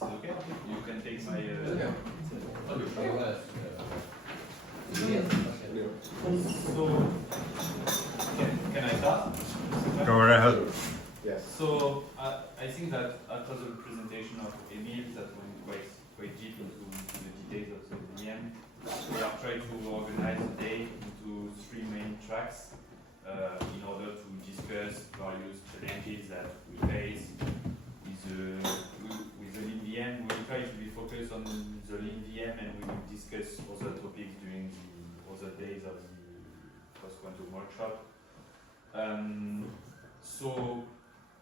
is okay? You can take my... So, can I start? Go right ahead. Yes. So, I think that after the presentation of Emil, that went quite deep into the details of the VM, we are trying to organize the day into 3 main tracks in order to discuss various challenges that we face with the leanVM. We will try to be focused on the leanVM, and we will discuss other topics during the other days of the post-quantum workshop. So,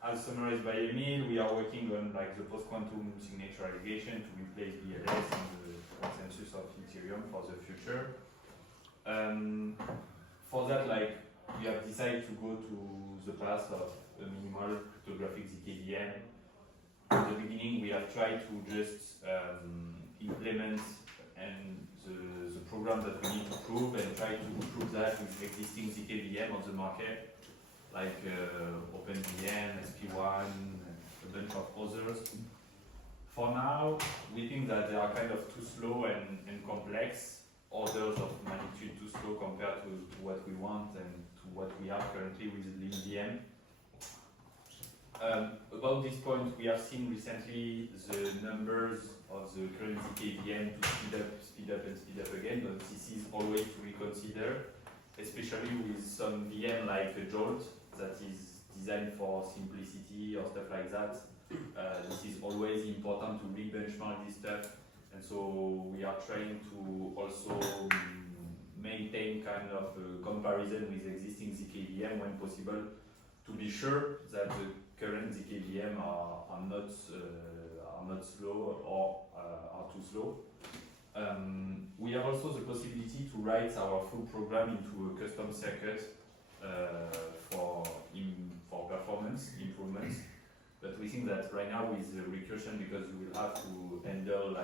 as summarized by Emil, we are working on the post-quantum signature aggregation to replace BLS and the consensus of Ethereum for the future. For that, we have decided to go to the path of a minimal cryptographic ZKVM. In the beginning, we have tried to just implement the program that we need to prove and try to prove that with existing ZKVM on the market, like OpenVM, SP1, a bunch of others. For now, we think that they are kind of too slow and complex, orders of magnitude too slow compared to what we want and to what we have currently with leanVM. About this point, we have seen recently the numbers of the current ZKVM to speed up again, but this is always to reconsider, especially with some VM like Jolt that is designed for simplicity or stuff like that. This is always important to re-benchmark this stuff, and so we are trying to also maintain kind of a comparison with existing ZKVM when possible, to be sure that the current ZKVM are not slow or are too slow. We have also the possibility to write our full program into a custom circuit for performance improvements. But we think that right now with the recursion, because you will have to handle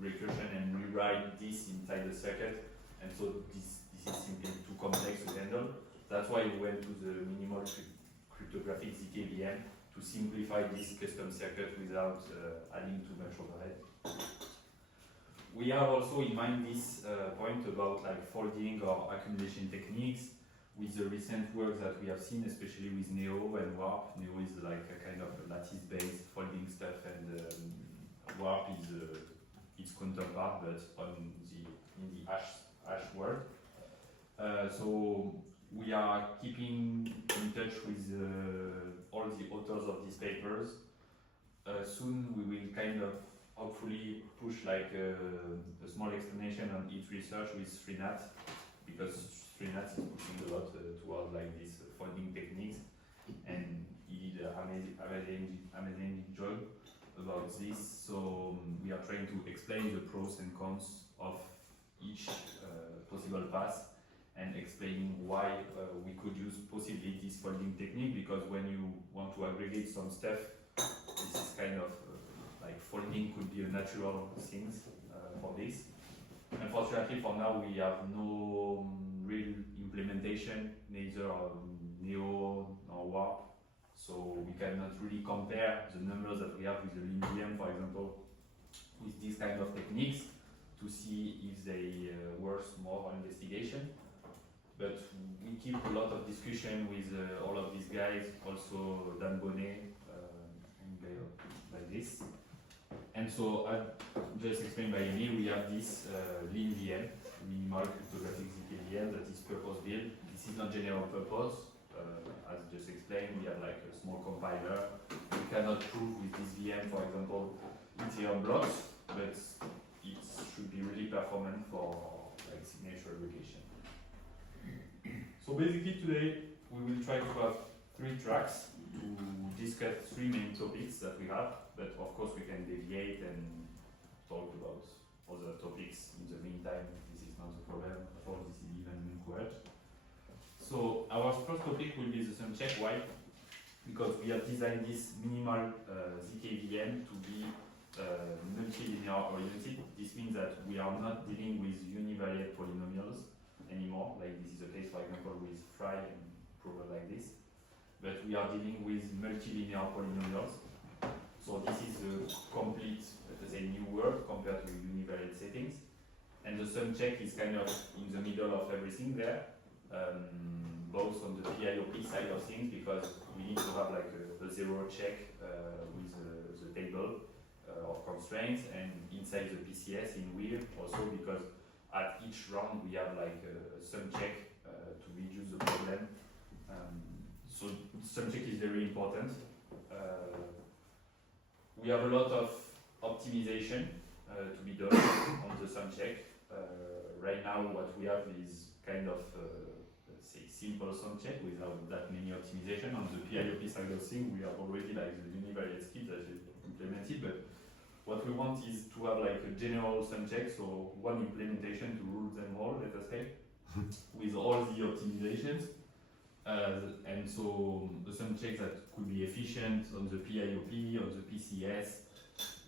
recursion and rewrite this inside the circuit, and so this is simply too complex to handle. That's why we went to the minimal cryptographic ZKVM to simplify this custom circuit without adding too much overhead. We have also in mind this point about folding or accumulation techniques with the recent work that we have seen, especially with NEO and WARP. NEO is a kind of lattice-based folding stuff, and WARP is its counterpart, but in the hash world. So we are keeping in touch with all the authors of these papers. Soon we will kind of hopefully push a small explanation on each research with Srinat, because Srinat is pushing a lot towards these folding techniques, and he did an amazing job about this. So we are trying to explain the pros and cons of each possible path, and explaining why we could use possibly this folding technique, because when you want to aggregate some stuff, this is kind of folding could be a natural thing for this. Unfortunately, for now, we have no real implementation, neither on NEO nor WARP, so we cannot really compare the numbers that we have with the leanVM, for example, with these kind of techniques to see if they worth more investigation. But we keep a lot of discussion with all of these guys, also Dan Bonnet and guys like this. And so, as just explained by Emil, we have this leanVM, minimal cryptographic ZKVM, that is purpose-built. This is not general purpose. As just explained, we have a small compiler. We cannot prove with this VM, for example, Ethereum blocks, but it should be really performant for signature aggregation. So basically today, we will try to have 3 tracks to discuss 3 main topics that we have, but of course we can deviate and talk about other topics in the meantime. This is not a problem, of course this is even encouraged. So our first topic will be the sum check. Why? Because we have designed this minimal ZKVM to be multilinear oriented. This means that we are not dealing with univariate polynomials anymore, like this is the case, for example, with Fry and prover like this. But we are dealing with multilinear polynomials. So this is a complete word compared to univariate settings. And the sum check is kind of in the middle of everything there, both on the PIOP side of things, because we need to have like a zero check with the table of constraints, and inside the PCS in WIR also, because at each round we have like a sum check to reduce the problem. So sum check is very important. We have a lot of optimization to be done on the sum check. Right now what we have is kind of let's say simple sum check without that many optimization. On the PIOP side of things, we have already like the univariate skip that is implemented, but what we want is to have like a general sum check, so one implementation to rule them all, let us say, with all the optimizations. And so the sum check that could be efficient on the PIOP, on the PCS,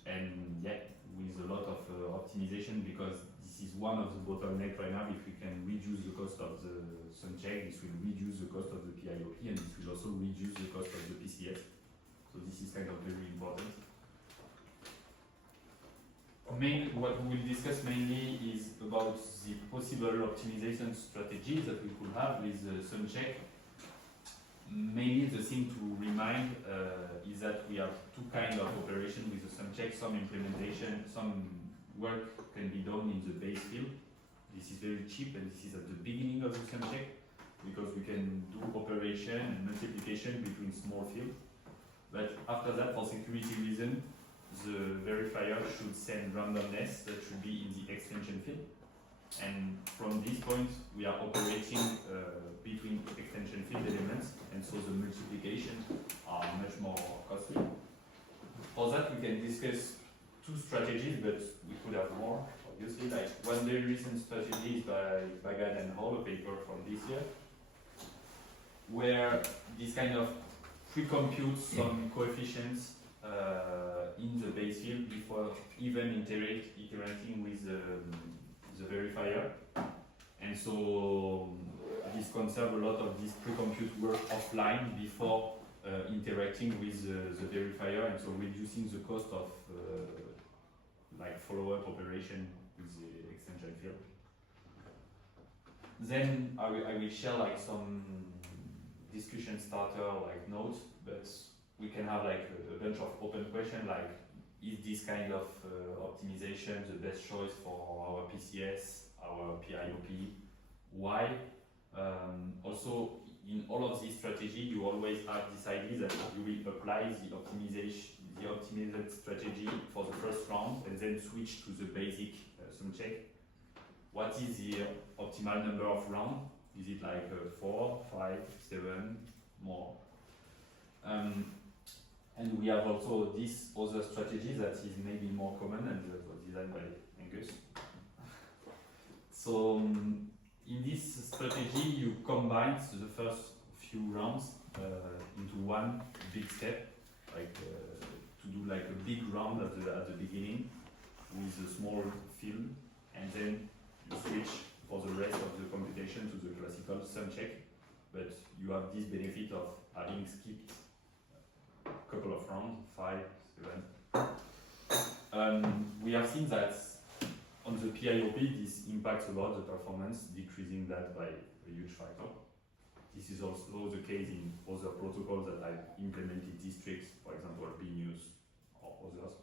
and yeah, with a lot of optimization, because this is one of the bottlenecks right now. If we can reduce the cost of the sum check, this will reduce the cost of the PIOP, and this will also reduce the cost of the PCS. So this is kind of very important. What we will discuss mainly is about the possible optimization strategies that we could have with sum check. Mainly the thing to remind is that we have two kinds of operation with the sum check. Some implementation, some work can be done in the base field. This is very cheap, and this is at the beginning of the sum check, because we can do operation and multiplication between small fields. But after that, for security reason, the verifier should send randomness that should be in the extension field. And from this point, we are operating between extension field elements, and so the multiplications are much more costly. For that, we can discuss two strategies, but we could have more, obviously. Like one very recent strategy is by Bagad and Hall, a paper from this year, where this kind of pre-computes some coefficients in the base field before even iterating with the verifier. And so this conserves a lot of this pre-compute work offline before interacting with the verifier, and so reducing the cost of like follow-up operation with the extension field. Then I will share like some discussion starter like notes, but we can have like a bunch of open questions, like is this kind of optimization the best choice for our PCS, our PIOP? Why? Also, in all of this strategy, you always have this idea that you will apply the optimized strategy for the first round and then switch to the basic sum check. What is the optimal number of rounds? Is it like 4, 5, 7, more? And we have also this other strategy that is maybe more common, and that was designed by Angus. So in this strategy, you combine the first few rounds into one big step, like to do like a big round at the beginning with a small field, and then you switch for the rest of the computation to the classical sum check. But you have this benefit of having skipped a couple of rounds, 5, 7. We have seen that on the PIOP, this impacts a lot the performance, decreasing that by a huge factor. This is also the case in other protocols that I've implemented districts, for example, BNews or others.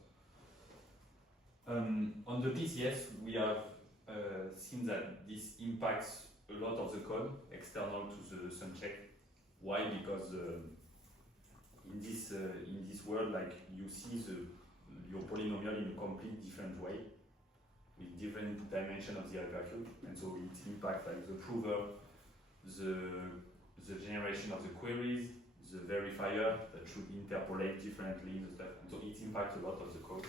On the PCS, we have seen that this impacts a lot of the code external to the sum check. Why? Because in this world, like you see your polynomial in a complete different way, with different dimension of the hypercube, and so it impacts like the prover, the generation of the queries, the verifier that should interpolate differently, the stuff. And so it impacts a lot of the code.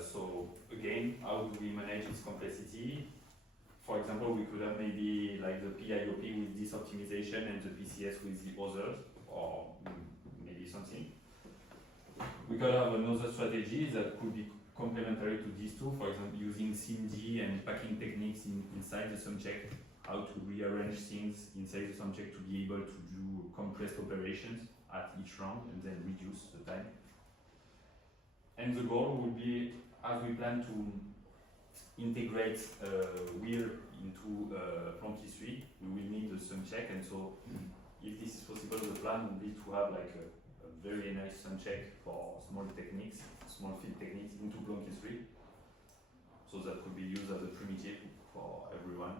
So again, how do we manage this complexity? For example, we could have maybe like the PIOP with this optimization and the PCS with the others, or maybe something. We could have another strategy that could be complementary to these two, for example, using SIMD and packing techniques inside the sum check, how to rearrange things inside the sum check to be able to do compressed operations at each round and then reduce the time. And the goal would be as we plan to integrate WIR into Plonky 3, we will need some check, and so if this is possible, the plan would be to have like a very nice sun check for small techniques, small field techniques into Plonky 3. So that could be used as a primitive for everyone.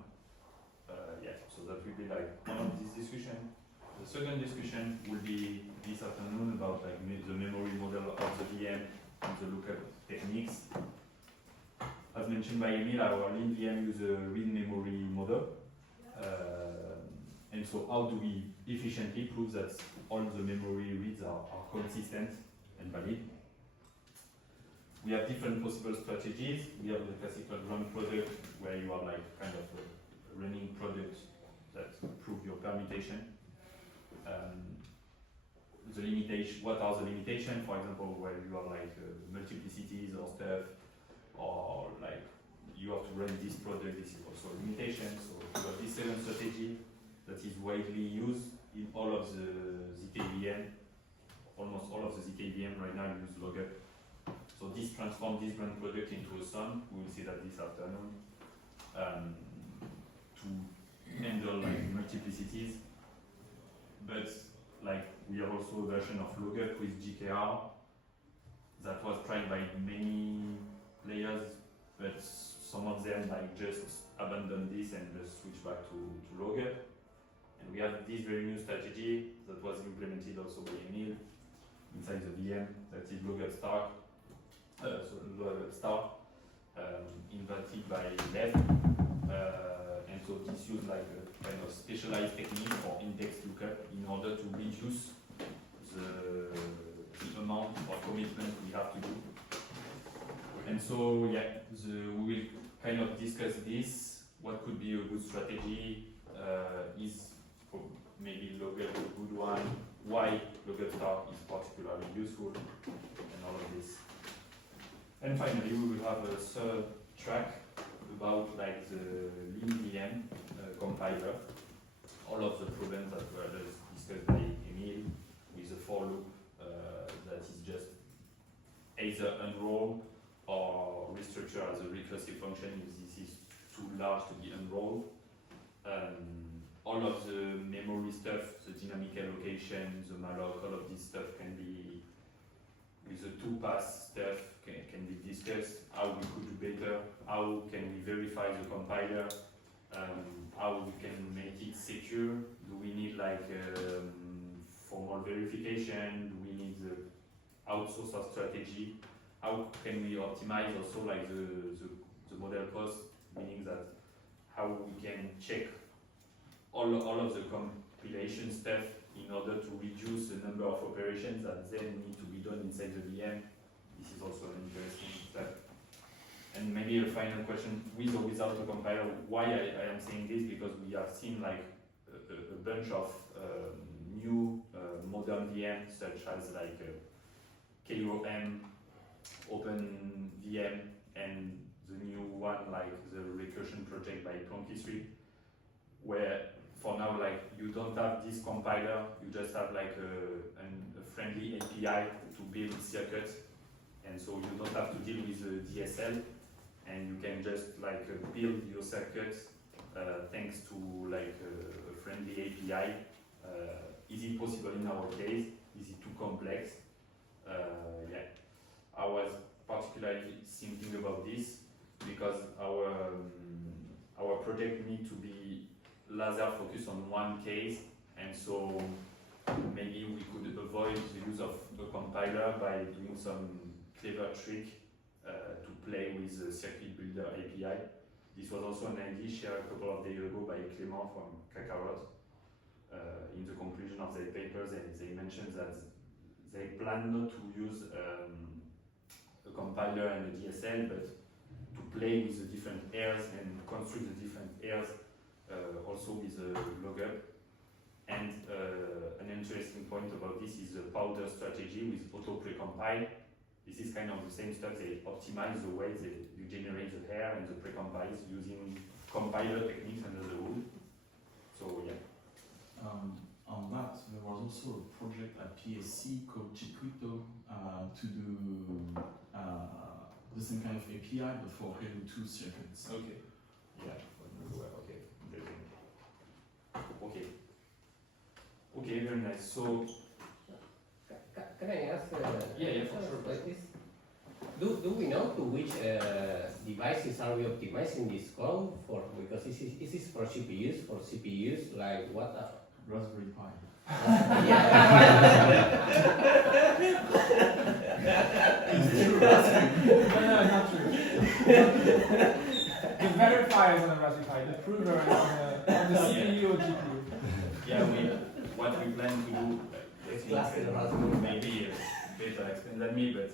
Yeah, so that will be like one of these discussion. The second discussion will be this afternoon about like the memory model of the VM and the lookup techniques. As mentioned by Emil, our leanVM uses a read memory model. And so how do we efficiently prove that all the memory reads are consistent and valid? We have different possible strategies. We have the classical run product, where you have like kind of a running product that prove your permutation. The limitation, what are the limitations? For example, where you have like multiplicities or stuff, or like you have to run this product, this is also a limitation. So you have this second strategy that is widely used in all of the ZKVM. Almost all of the ZKVM right now use Lookup. So this transforms this run product into a sum. We will see that this afternoon to handle like multiplicities. But like we have also a version of Lookup with GKR that was tried by many players, but some of them like just abandoned this and just switch back to Lookup. And we have this very new strategy that was implemented also by Emil inside the VM, that is Lookup star. Lookup star inverted by left. And so this use like a kind of specialized technique for index lookup in order to reduce the amount of commitment we have to do. And so yeah, we will kind of discuss this. What could be a good strategy? Is maybe Lookup a good one? Why Lookup star is particularly useful, and all of this. And finally, we will have a third track about like the leanVM compiler. All of the problems that were just discussed by Emil with the for loop that is just either unroll or restructure as a recursive function if this is too large to be unrolled. All of the memory stuff, the dynamic allocation, the malloc, all of this stuff can be, with the two-pass stuff, can be discussed. How we could do better, how can we verify the compiler, how we can make it secure. Do we need like formal verification? Do we need the outsource of strategy? How can we optimize also like the model cost, meaning that how we can check all of the compilation stuff in order to reduce the number of operations that then need to be done inside the VM. This is also an interesting step. And maybe a final question, with or without the compiler, why I am saying this, because we have seen like a bunch of new modern VMs, such as like KOM, OpenVM, and the new one like the recursion project by Plonky 3, where for now like you don't have this compiler, you just have like a friendly API to build circuits, and so you don't have to deal with the DSL, and you can just like build your circuits thanks to like a friendly API. Is it possible in our case? Is it too complex? Yeah, I was particularly thinking about this because our project need to be laser focused on one case, and so maybe we could avoid the use of the compiler by doing some clever trick to play with the circuit builder API. This was also an idea shared a couple of days ago by Clément from Kakarot. In the conclusion of their papers, they mentioned that they plan not to use a compiler and a DSL, but to play with the different airs and construct the different airs also with a Lookup. And an interesting point about this is the powder strategy with auto precompile. This is kind of the same stuff. They optimize the way that you generate the hair and the precompiles using compiler techniques under the hood. So yeah. On that, there was also a project at PSC called Chicrypto to do the same kind of API, but for Halo 2 circuits. Okay. Yeah. Well, okay. Interesting. Okay. Okay, very nice. So Can I ask? Yeah, for sure. Like this? Do we know to which devices are we optimizing this code for? Because is this for CPUs, like what? Raspberry Pi. No, not true. The verifier is on the Raspberry Pi, the prover is on the CPU or GPU. yeah, what we plan to do, maybe better explain than me, but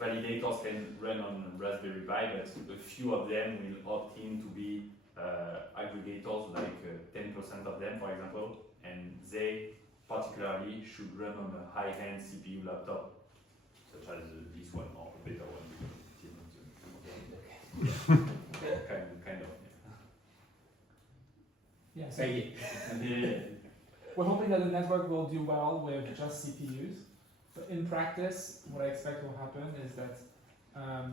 validators can run on Raspberry Pi, but a few of them will opt in to be aggregators, like 10% of them, for example, and they particularly should run on a high-end CPU laptop, such as this one or a better one, because it is not kind of. Yeah, so Thank you. Yeah. we're hoping that the network will do well with just CPUs. But in practice, what I expect will happen is that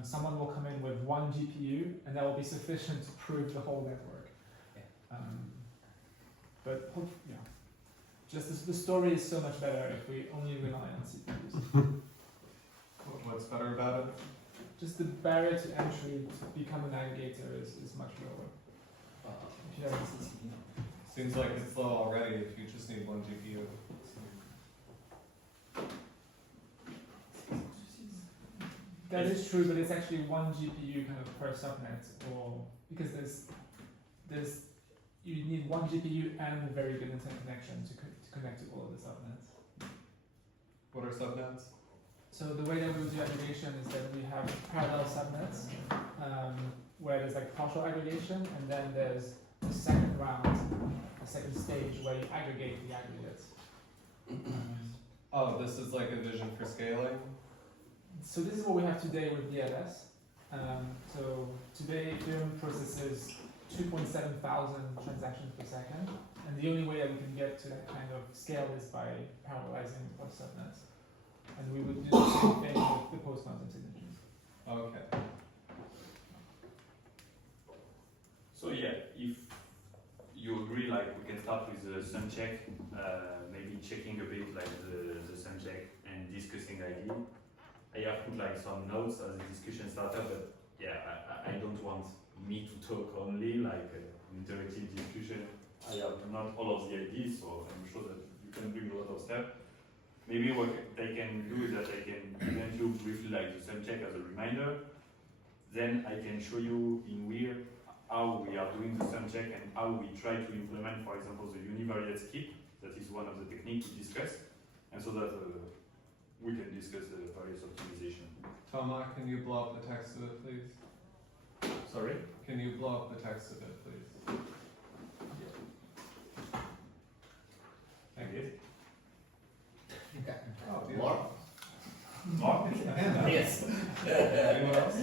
someone will come in with one GPU, and that will be sufficient to prove the whole network. Yeah, just the story is so much better if we only rely on CPUs. What's better about it? Just the barrier to entry to become an aggregator is much lower. If you have a CPU. Seems like it's low already if you just need one GPU. That is true, but it's actually one GPU kind of per subnet, or because there's you need one GPU and a very good internet connection to connect to all of the subnets. What are subnets? So the way that we do aggregation is that we have parallel subnets where there's like partial aggregation, and then there's a second round, a second stage where you aggregate the aggregates. Oh, this is like a vision for scaling? So this is what we have today with DLS. So today Ethereum processes 2.7 thousand transactions per second, and the only way that we can get to that kind of scale is by parallelizing across subnets. And we would do the same thing with the post-quantum signatures. Okay. So yeah, if you agree, like we can start with the sum check, maybe checking a bit like the sum check and discussing ID. I have put like some notes as a discussion starter, but yeah, I don't want me to talk only, like an interactive discussion. I have not all of the ideas, so I'm sure that you can bring a lot of stuff. Maybe what they can do is that I can present you briefly like the sum check as a reminder. Then I can show you in Weir how we are doing the sum check and how we try to implement, for example, the univariate skip. That is one of the techniques we discussed, and so that we can discuss the various optimization. Thomas, can you blow up the text of it, please? Sorry? Can you blow up the text of it, please? Like this? Oh, More? More? Yes. Anyone else?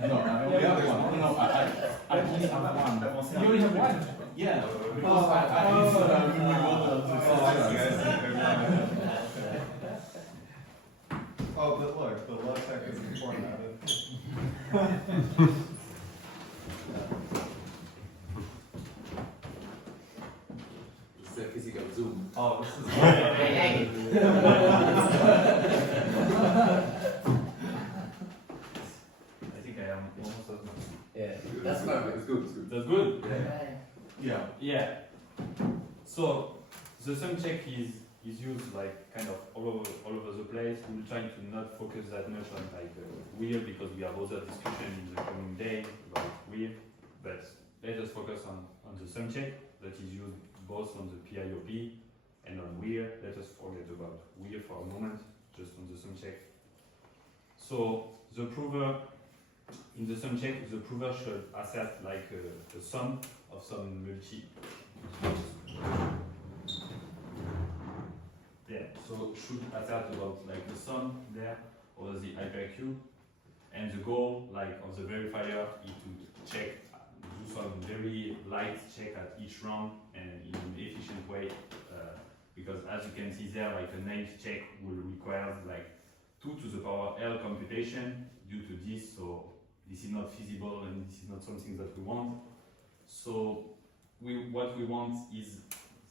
No, I only have one. No, I only have one. You only have one? Yeah, because I used to Oh, but look, the left tech is formatted. It's a physical zoom. Oh, this is. Hey. I think I am almost at my. Yeah, that's perfect. It's good. It's good. That's good? Yeah. Yeah. So the sum check is used like kind of all over the place. We're trying to not focus that much on like Weir because we have other discussion in the coming day about Weir. But let us focus on the sum check that is used both on the PIOP and on Weir. Let us forget about Weir for a moment, just on the sum check. So the prover in the sum check, the prover should assert like a sum of some multi. Yeah, so should assert about like the sum there over the hypercube, and the goal like of the verifier is to check, do some very light check at each round and in an efficient way, because as you can see there, like a named check will require like 2 to the power L computation due to this, so this is not feasible and this is not something that we want. So what we want is,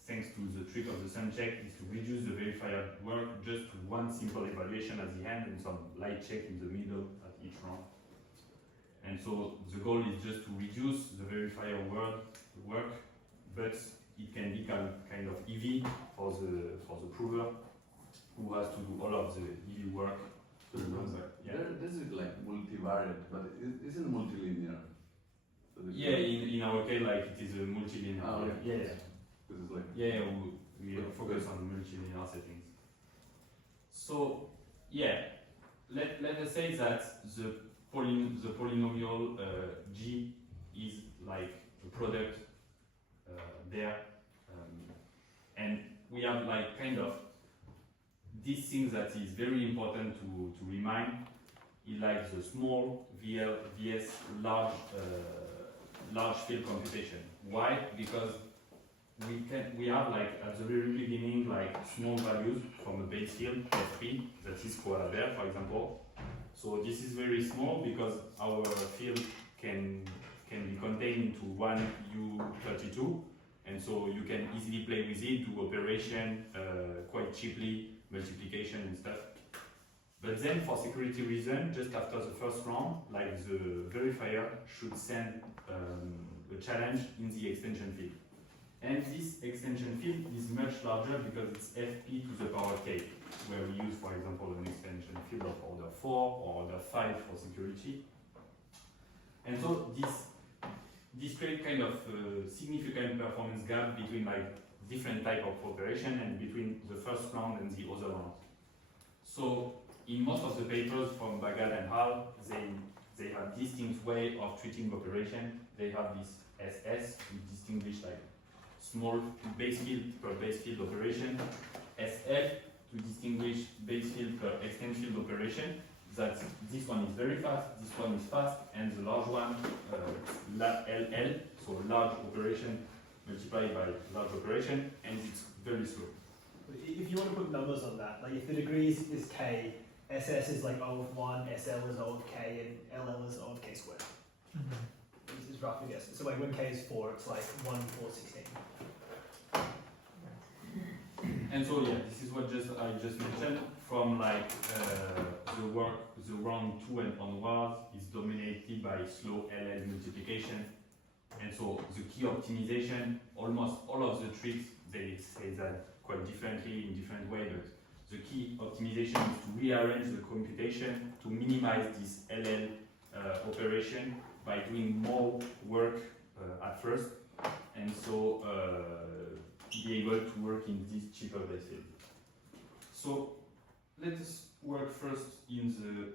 thanks to the trick of the sun check, is to reduce the verifier work just to one simple evaluation at the end and some light check in the middle at each round. And so the goal is just to reduce the verifier work, but it can become kind of heavy for the prover who has to do all of the heavy work. Yeah. This is like multivariate, but it isn't multilinear. So Yeah, in our case, like it is a multilinear. Oh, okay. Yeah. This is like Yeah, we focus on multilinear settings. So, yeah, let us say that the polynomial G is like a product there, and we have like kind of this thing that is very important to remind is like the small vs large field computation. Why? Because we have like at the very beginning like small values from a base field Fp that is koala bear, for example. So this is very small because our field can be contained into one U32, and so you can easily play with it, do operation quite cheaply, multiplication and stuff. But then for security reason, just after the first round, like the verifier should send a challenge in the extension field. And this extension field is much larger because it's Fp to the power k, where we use, for example, an extension field of order 4 or order 5 for security. And so this creates kind of a significant performance gap between like different type of operation and between the first round and the other round. So in most of the papers from Bagad and Hall, they have distinct way of treating operation. They have this SS to distinguish like small base field per base field operation, SF to distinguish base field per extend field operation. That this one is very fast, this one is fast, and the large one, LL, so large operation multiplied by large operation, and it's very slow. If you want to put numbers on that, like if the degrees is k, SS is like O of 1, SL is O of k, and LL is O of k squared. This is roughly guessed. So like when k is 4, it's like 1, 4, 16. And so yeah, this is what I just mentioned. From like the round 2 and onwards is dominated by slow LL multiplication. And so the key optimization, almost all of the tricks, they say that quite differently in different way, but the key optimization is to rearrange the computation to minimize this LL operation by doing more work at first, and so be able to work in this cheaper base field. So let us work first in the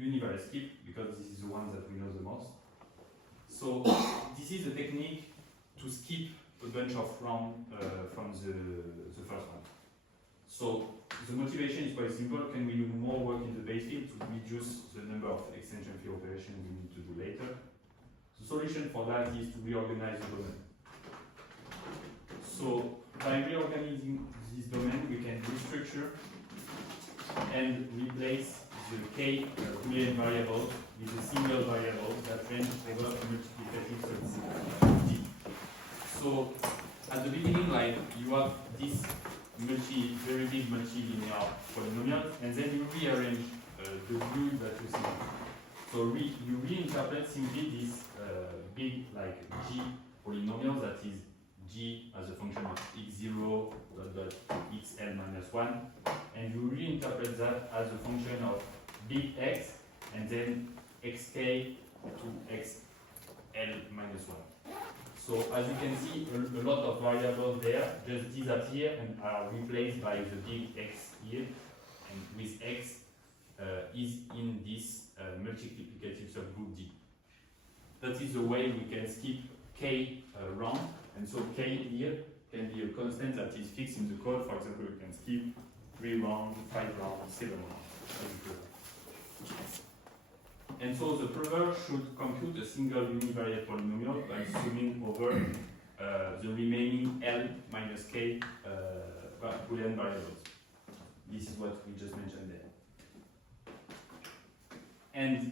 univariate skip, because this is the one that we know the most. So this is a technique to skip a bunch of rounds from the first one. So the motivation is quite simple. Can we do more work in the base field to reduce the number of extension field operations we need to do later? The solution for that is to reorganize the domain. So by reorganizing this domain, we can restructure and replace the k Boolean variable with a single variable that range over a multiplicative subgroup D. So at the beginning, like you have this very big multilinear polynomial, and then you rearrange the view that you see. So you reinterpret simply this big like G polynomial that is G as a function of x0 dot xl minus 1, and you reinterpret that as a function of big X and then xk to xl minus 1. So as you can see, a lot of variables there just disappear and are replaced by the big X here, and with X is in this multiplicative subgroup D. That is the way we can skip k round, and so k here can be a constant that is fixed in the code. For example, you can skip 3 rounds, 5 rounds, 7 rounds. And so the prover should compute a single univariate polynomial by summing over the remaining L minus k Boolean variables. This is what we just mentioned there. And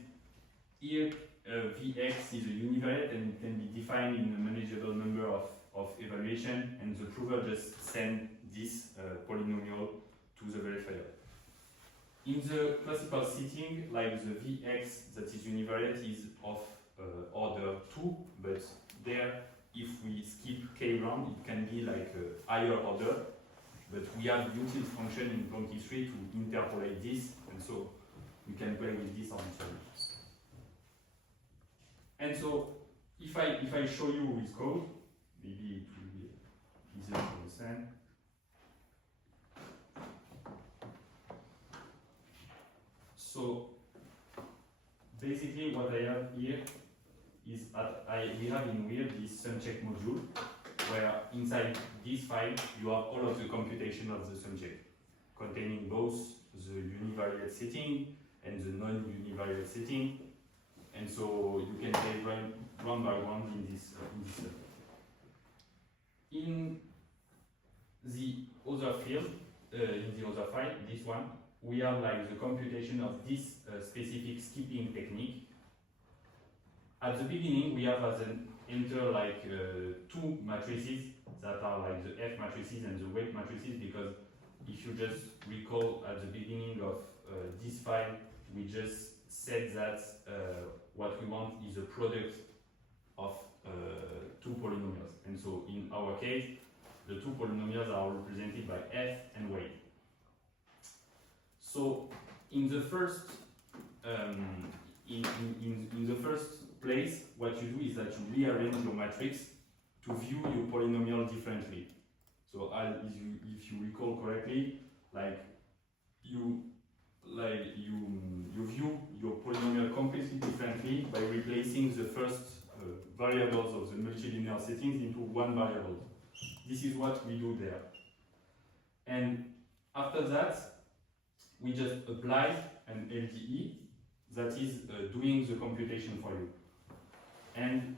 here, Vx is a univariate and it can be defined in a manageable number of evaluation, and the prover just send this polynomial to the verifier. In the classical setting, like the Vx that is univariate is of order 2, but there, if we skip k round, it can be like a higher order, but we have util function in 23 to interpolate this, and so we can play with this on Ethereum. And so, if I show you with code, maybe it will be easier to understand. So, basically what I have here is we have in here this sumcheck module, where inside this file you have all of the computation of the sumcheck, containing both the univariate setting and the non-univariate setting, and so you can play one by one in this step. In the other field, in the other file, this one, we have like the computation of this specific skipping technique. At the beginning, we have as an enter like two matrices that are like the F matrices and the weight matrices, because if you just recall at the beginning of this file, we just said that what we want is a product of two polynomials. And so in our case, the two polynomials are represented by F and weight. So in the first in the first place, what you do is that you rearrange your matrix to view your polynomial differently. So if you recall correctly, you view your polynomial completely differently by replacing the first variables of the multilinear settings into one variable. This is what we do there. And after that, we just apply an LTE that is doing the computation for you. And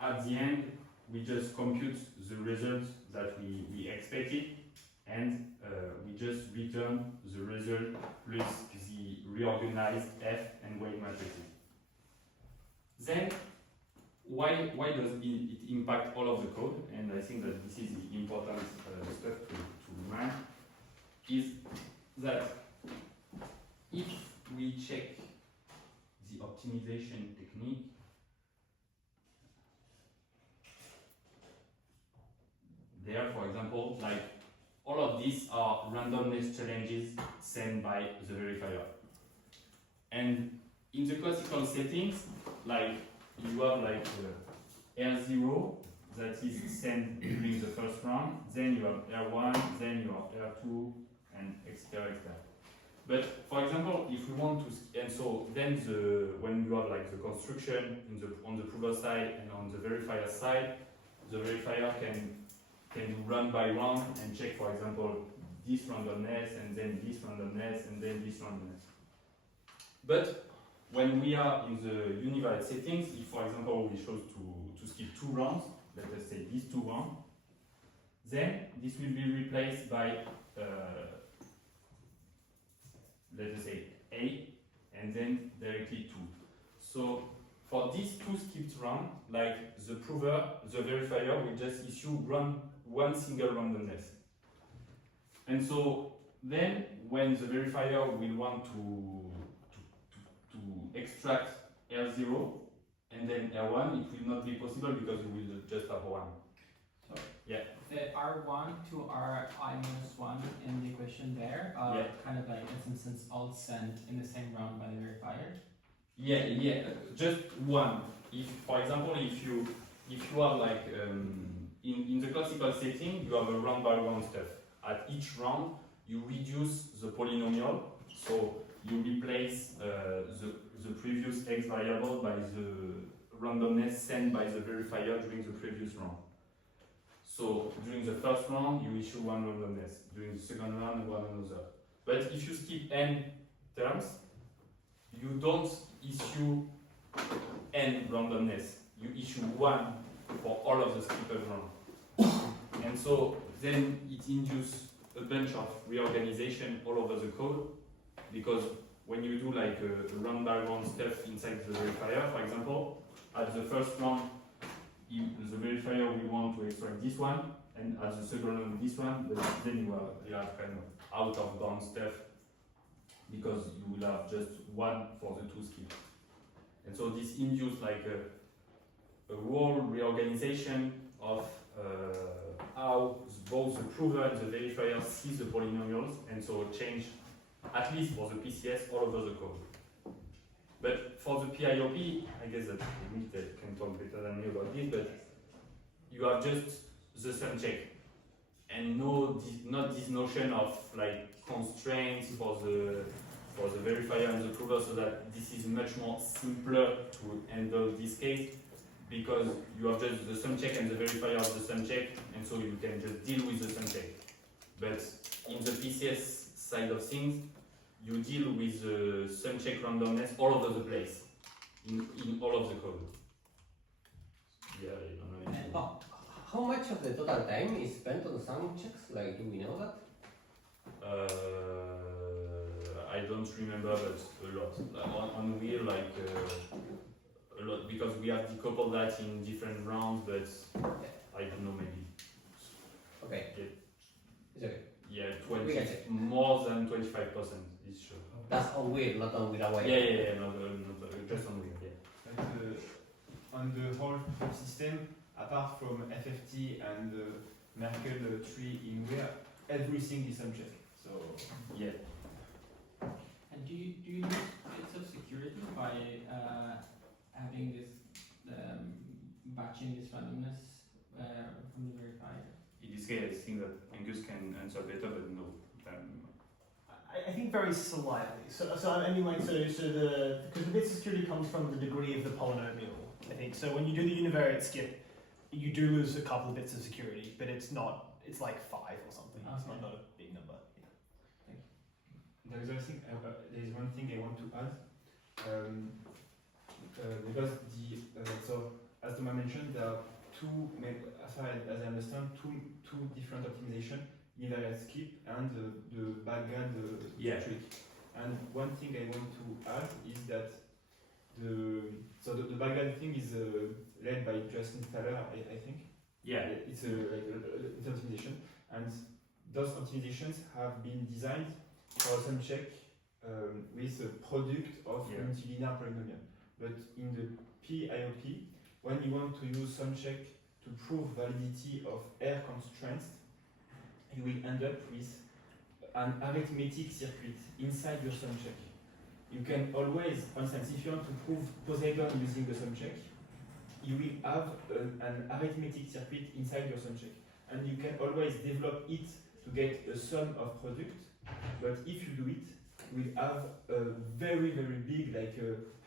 at the end, we just compute the result that we expected, and we just return the result plus the reorganized F and weight matrices. Then, why does it impact all of the code? And I think that this is the important stuff to remind, is that if we check the optimization technique, there, for example, like all of these are randomness challenges sent by the verifier. And in the classical settings, like you have like R0 that is sent during the first round, then you have R1, then you have R2, and etc. But for example, if we want to, and so then when you have like the construction on the prover side and on the verifier side, the verifier can do run by run and check, for example, this randomness and then this randomness and then this randomness. But when we are in the univariate settings, if for example we chose to skip 2 rounds, let us say these 2 rounds, then this will be replaced by let us say A and then directly 2. So for these 2 skipped rounds, like the prover, the verifier will just issue one single randomness. And so then when the verifier will want to extract R0 and then R1, it will not be possible because we will just have 1. So yeah. The R1 to Ri-1 in the equation there are kind of like in some sense all sent in the same round by the verifier. Yeah, just one. If, for example, if you have like in the classical setting, you have a round by round stuff. At each round, you reduce the polynomial, so you replace the previous x variable by the randomness sent by the verifier during the previous round. So during the first round, you issue one randomness. During the second round, one another. But if you skip n terms, you don't issue n randomness. You issue 1 for all of the skipped rounds. And so then it induces a bunch of reorganization all over the code, because when you do like a round by round stuff inside the verifier, for example, at the first round, the verifier will want to extract this one, and at the second round this one, but then you have kind of out of bound stuff because you will have just one for the two skips. And so this induces like a whole reorganization of how both the prover and the verifier see the polynomials, and so change, at least for the PCS, all over the code. But for the PIOP, I guess that Nick can talk better than me about this, but you have just the sum check, and not this notion of like constraints for the verifier and the prover, so that this is much more simpler to handle this case, because you have just the sum check and the verifier of the sum check, and so you can just deal with the sum check. But in the PCS side of things, you deal with the sum check randomness all over the place, in all of the code. Yeah, I don't know. And how much of the total time is spent on sum checks? Like, do we know that? I don't remember, but a lot. On wheel, like a lot, because we have decoupled that in different rounds, but I don't know, maybe. Okay. Yeah. It's okay. Yeah, We can check. more than 25% is sure. That's on wheel, not on without Yeah, not just on wheel, yeah. But on the whole system, apart from FFT and the Merkle tree in where everything is subject. So Yeah. And do you lose bits of security by having this batching this randomness from the verifier? In this case, I think that Angus can answer better, but no. I think very slightly. So I mean, like, because the bit of security comes from the degree of the polynomial. I think so. When you do the univariate skip, you do lose a couple of bits of security, but it's not. It's like 5 or something. It's not a big number. there is one thing I want to add. Because so as Thomas mentioned, there are as far as I understand, two different optimization, univariate skip and the background trick. And one thing I want to add is that the background thing is led by Justin Thaler, I think. Yeah. It's it's optimization, and those optimizations have been designed for some check with a product of multilinear polynomial. But in the PIOP, when you want to use some check to prove validity of R constraints, you will end up with an arithmetic circuit inside your sum check. You can always, for instance, if you want to prove Poseidon using the sum check, you will have an arithmetic circuit inside your sum check. And you can always develop it to get a sum of product, but if you do it, you will have a very, very big, like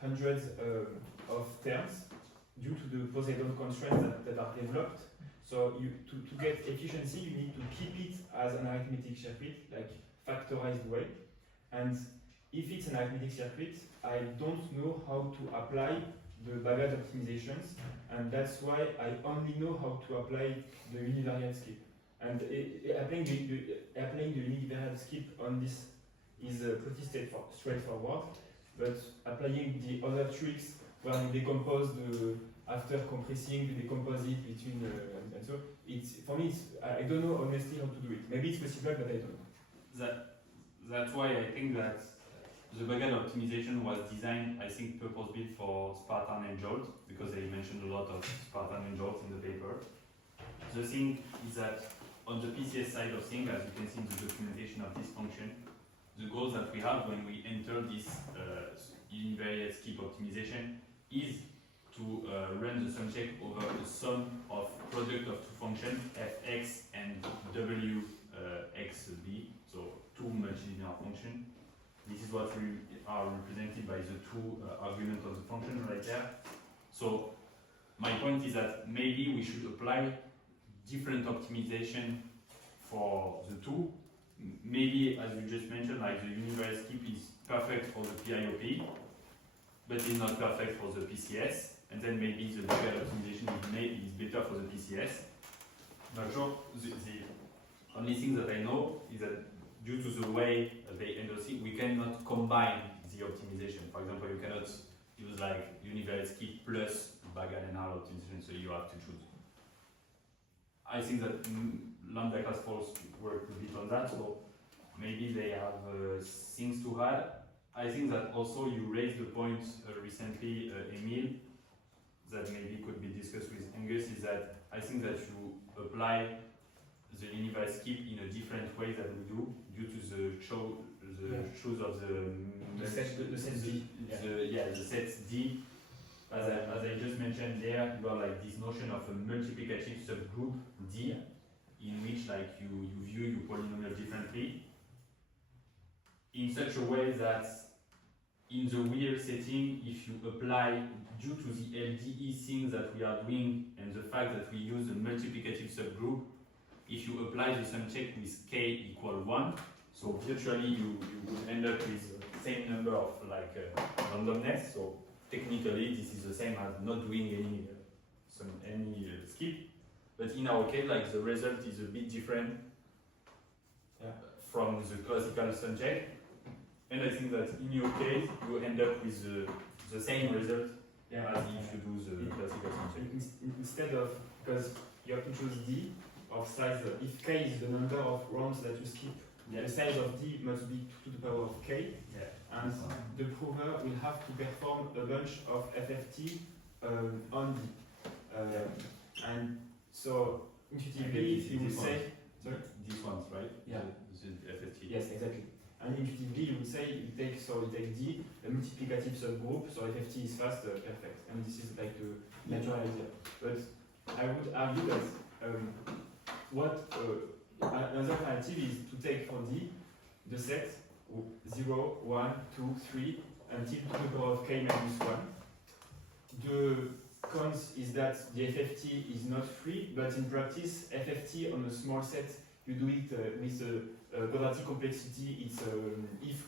hundreds of terms due to the Poseidon constraints that are developed. So to get efficiency, you need to keep it as an arithmetic circuit, like factorized way. And if it's an arithmetic circuit, I don't know how to apply the baguette optimizations, and that's why I only know how to apply the univariate skip. And applying the univariate skip on this is pretty straightforward, but applying the other tricks where you decompose after compressing, you decompose it between and so for me I don't know honestly how to do it. Maybe it's possible, but I don't know. That's why I think that the baguette optimization was designed, I think, purpose-built for Spartan and Jolt, because they mentioned a lot of Spartan and Jolt in the paper. The thing is that on the PCS side of things, as you can see in the documentation of this function, the goals that we have when we enter this univariate skip optimization is to run the sum check over the sum of product of two functions, fx and wxb, so two multilinear functions. This is what are represented by the two arguments of the function right there. So my point is that maybe we should apply different optimization for the two. Maybe, as you just mentioned, like the univariate skip is perfect for the PIOP, but is not perfect for the PCS. And then maybe the baguette optimization is better for the PCS. Not sure. The only thing that I know is that due to the way they handle it, we cannot combine the optimization. For example, you cannot use like univariate skip plus Bagadena optimization, so you have to choose. I think that lambda class falls work a bit on that, so maybe they have things to add. I think that also you raised the point recently, Emil, that maybe could be discussed with Angus, is that I think that you apply the univariate skip in a different way than we do, due to the choose of The set D. the set D. As I just mentioned there, you have like this notion of a multiplicative subgroup D, in which like you view your polynomial differently, in such a way that in the weird setting, if you apply, due to the LDE thing that we are doing and the fact that we use a multiplicative subgroup, if you apply the sum check with k equal 1, so virtually you would end up with the same number of like randomness. So technically this is the same as not doing any skip. But in our case, like the result is a bit different from the classical sum check. And I think that in your case, you end up with the same result as if you do the classical sum check. Instead of, because you have to choose D of size, if k is the number of rounds that you skip, the size of D must be to the power of k, and the prover will have to perform a bunch of FFT on D. And so intuitively, you would say, sorry? These ones, right? Yeah. The FFT. Yes, exactly. And intuitively, you would say you take D, a multiplicative subgroup, so FFT is fast, perfect. And this is like the natural idea. But I would argue that another alternative is to take for D the set 0, 1, 2, 3 until to the power of k minus 1. The cons is that the FFT is not free, but in practice, FFT on a small set, you do it with a quadratic complexity. It's if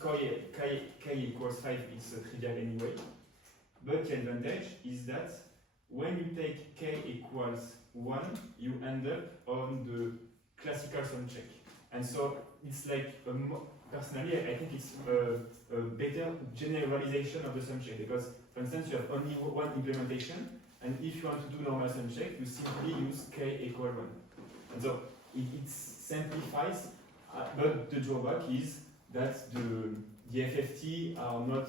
k equals 5, it's trivial anyway. But the advantage is that when you take k equals 1, you end up on the classical sum check. And so it's like, personally, I think it's a better generalization of the sum check, because, for instance, you have only one implementation, and if you want to do normal sum check, you simply use k equal 1. And so it simplifies, but the drawback is that the FFT are not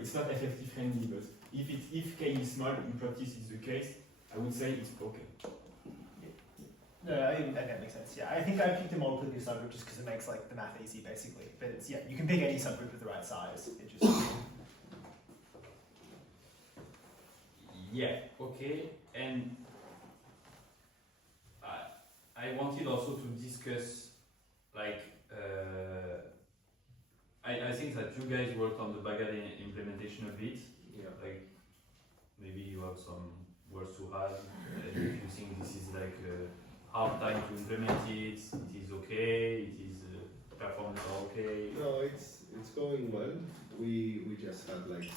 it's not FFT friendly. But if k is small, in practice it's the case, I would say it's okay. No, I think that makes sense. Yeah, I think I picked a multiplicative subgroup just because it makes like the math easy, basically. But it's you can pick any subgroup with the right size. It just Okay, and I wanted also to discuss, like, I think that you guys worked on the Bagadena implementation a bit. Like, maybe you have some words to add. If you think this is like a hard time to implement it is okay, it is performance are okay. No, it's going well. We just had like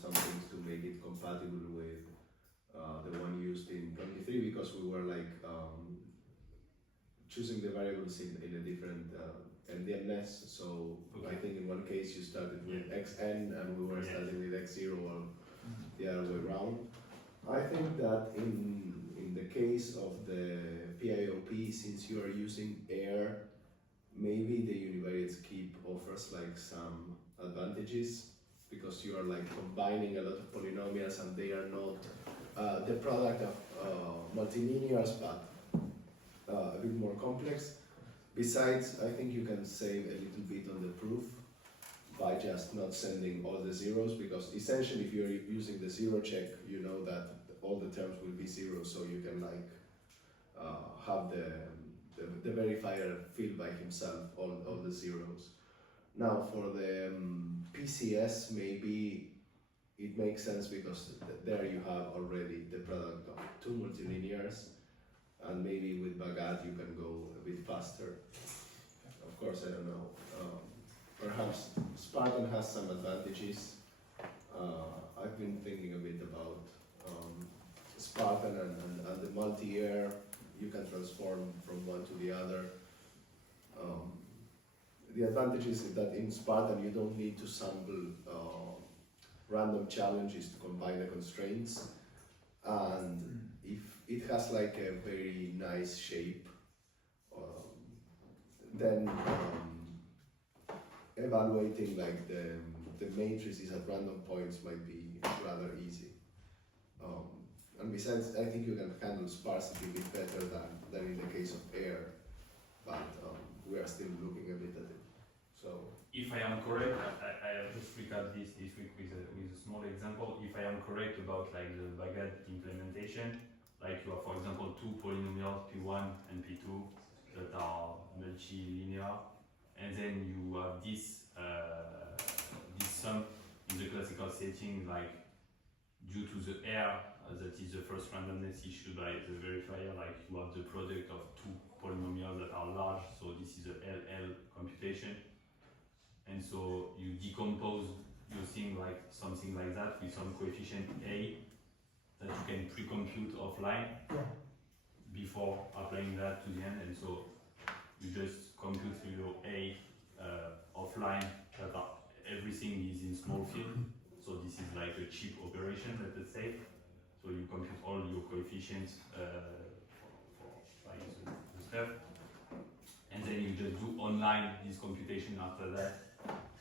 some things to make it compatible with the one used in 23, because we were like choosing the variables in a different MDMness. So I think in one case you started with xn and we were starting with x0, or the other way around. I think that in the case of the PIOP, since you are using air, maybe the univariate skip offers like some advantages, because you are like combining a lot of polynomials and they are not the product of multilinears, but a bit more complex. Besides, I think you can save a little bit on the proof by just not sending all the zeros, because essentially if you're using the zero check, you know that all the terms will be zero, so you can like have the verifier fill by himself all the zeros. Now for the PCS, maybe it makes sense because there you have already the product of two multilinears, and maybe with Bagat you can go a bit faster. Of course, I don't know. Perhaps Spartan has some advantages. I've been thinking a bit about Spartan and the multi-air. You can transform from one to the other. the advantage is that in Spartan you don't need to sample random challenges to combine the constraints, and if it has like a very nice shape, then evaluating like the matrices at random points might be rather easy. And besides, I think you can handle sparsity a bit better than in the case of air, but we are still looking a bit at it. So if I am correct, I have just recapped this week with a small example. If I am correct about like the Bagad implementation, like you have, for example, two polynomials P1 and P2 that are multilinear, and then you have this sum in the classical setting, like due to the air that is the first randomness issued by the verifier, like you have the product of two polynomials that are large, so this is a LL computation. And so you decompose using like something like that with some coefficient A that you can pre-compute offline before applying that to the end. And so you just compute your A offline that everything is in small field. So this is like a cheap operation, let's say. So you compute all your coefficients for like the stuff. And then you just do online this computation after that.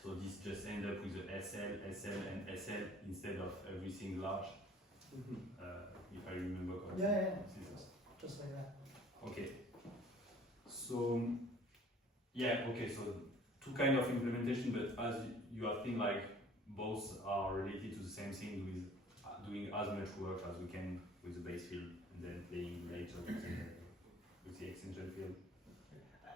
So this just ends up with a SL, SL, and SL instead of everything large. If I remember correctly. Yeah. Just like that. Okay. So okay. So two kind of implementation, but as you are thinking, like both are related to the same thing, with doing as much work as we can with the base field, and then playing later with the extension field.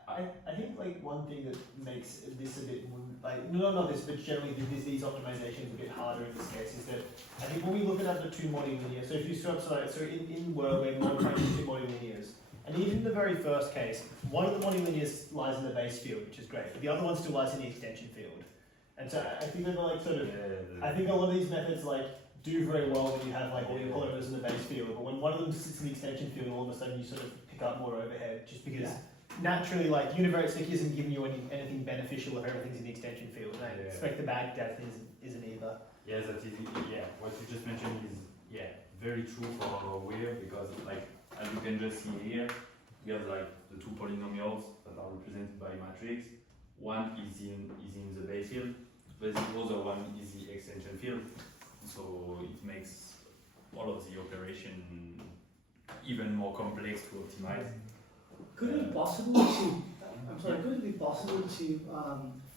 I think like one thing that makes this a bit more, like not this, but generally these optimizations a bit harder in this case is that I think when we look at the two multilinear, so if you start, so in Word we're trying to do two multilinears, and even in the very first case, one of the multilinears lies in the base field, which is great, but the other one still lies in the extension field. And so I think that like sort of, I think a lot of these methods like do very well when you have like all your polynomials in the base field, but when one of them sits in the extension field, all of a sudden you sort of pick up more overhead, just because naturally, like univariate stick isn't giving you anything beneficial if everything's in the extension field. And I expect the Baghdad thing isn't either. Yeah, that is. Yeah, what you just mentioned is very true for Weir, because like as you can just see here, we have like the two polynomials that are represented by matrix. One is in the base field, but the other one is the extension field. So it makes all of the operation even more complex to optimize. Could it be possible to? Could it be possible to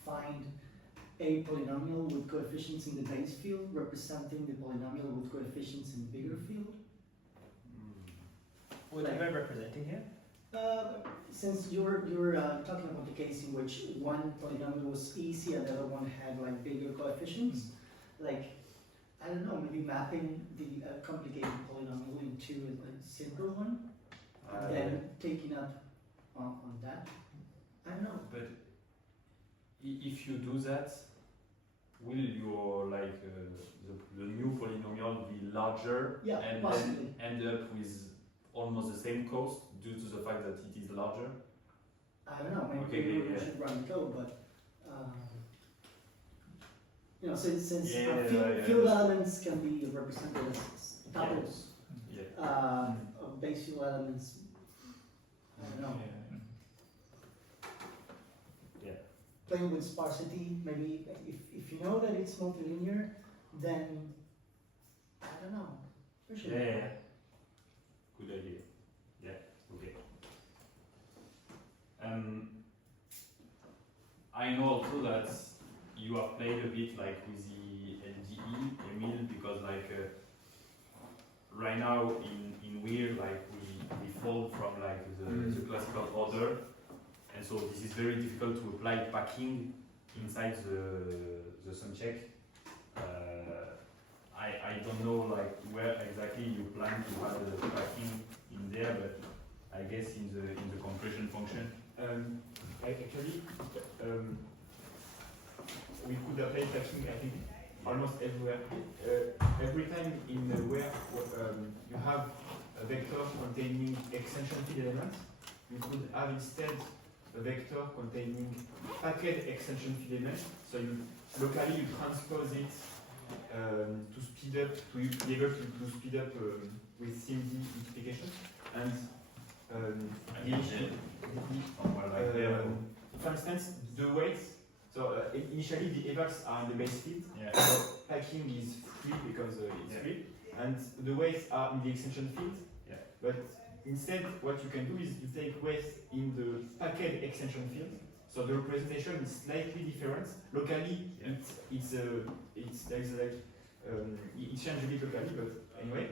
find a polynomial with coefficients in the base field representing the polynomial with coefficients in the bigger field? What am I representing here? Since you're talking about the case in which one polynomial was easy and the other one had like bigger coefficients, like I don't know, maybe mapping the complicated polynomial into a simpler one, and then taking up on that. I don't know. But if you do that, will your like the new polynomial be larger and possibly. then end up with almost the same cost due to the fact that it is larger? I don't know. Maybe we should run the code, but you know, since field elements can be represented as tuples, base field elements. I don't know. Playing with sparsity, maybe if you know that it's multilinear, then I don't know. Good idea. Yeah. Okay. I know also that you have played a bit like with the LDE, Emil, because like right now in Weir, like we fall from like the classical order. And so this is very difficult to apply packing inside the sum check. I don't know like where exactly you plan to have the packing in there, but I guess in the compression function. Actually, we could apply packing, I think, almost everywhere. Every time in where you have a vector containing extension field elements, you could have instead a vector containing packed extension field element. So locally you transpose it to speed up, to be able to speed up with SIMD multiplication. And for instance, the weights, so initially the evals are in the base field, so packing is free because it's free, and the weights are in the extension field, but instead what you can do is you take weights in the packed extension field, so the representation is slightly different. Locally, it's changed a bit locally, but anyway,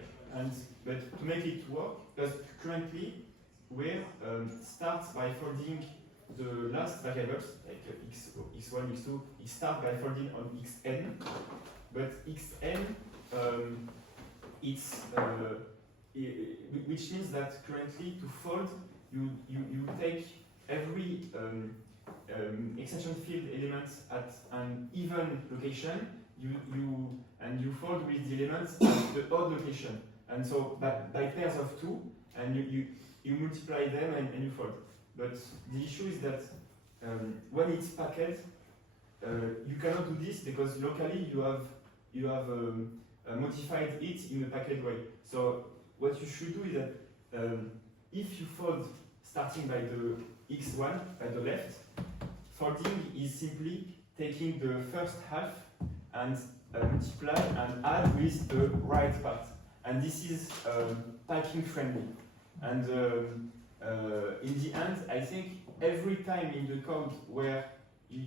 but to make it work, because currently we starts by folding the last variables, like x1, x2, it starts by folding on xn, but xn, which means that currently to fold, you take every extension field element at an even location, you fold with the elements at the odd location, and so by pairs of two, and you multiply them and you fold. But the issue is that when it's packed, you cannot do this because locally you have modified it in a packed way. So what you should do is that if you fold starting by the x1 by the left, folding is simply taking the first half and multiply and add with the right part, and this is packing friendly. And in the end, I think every time in the code where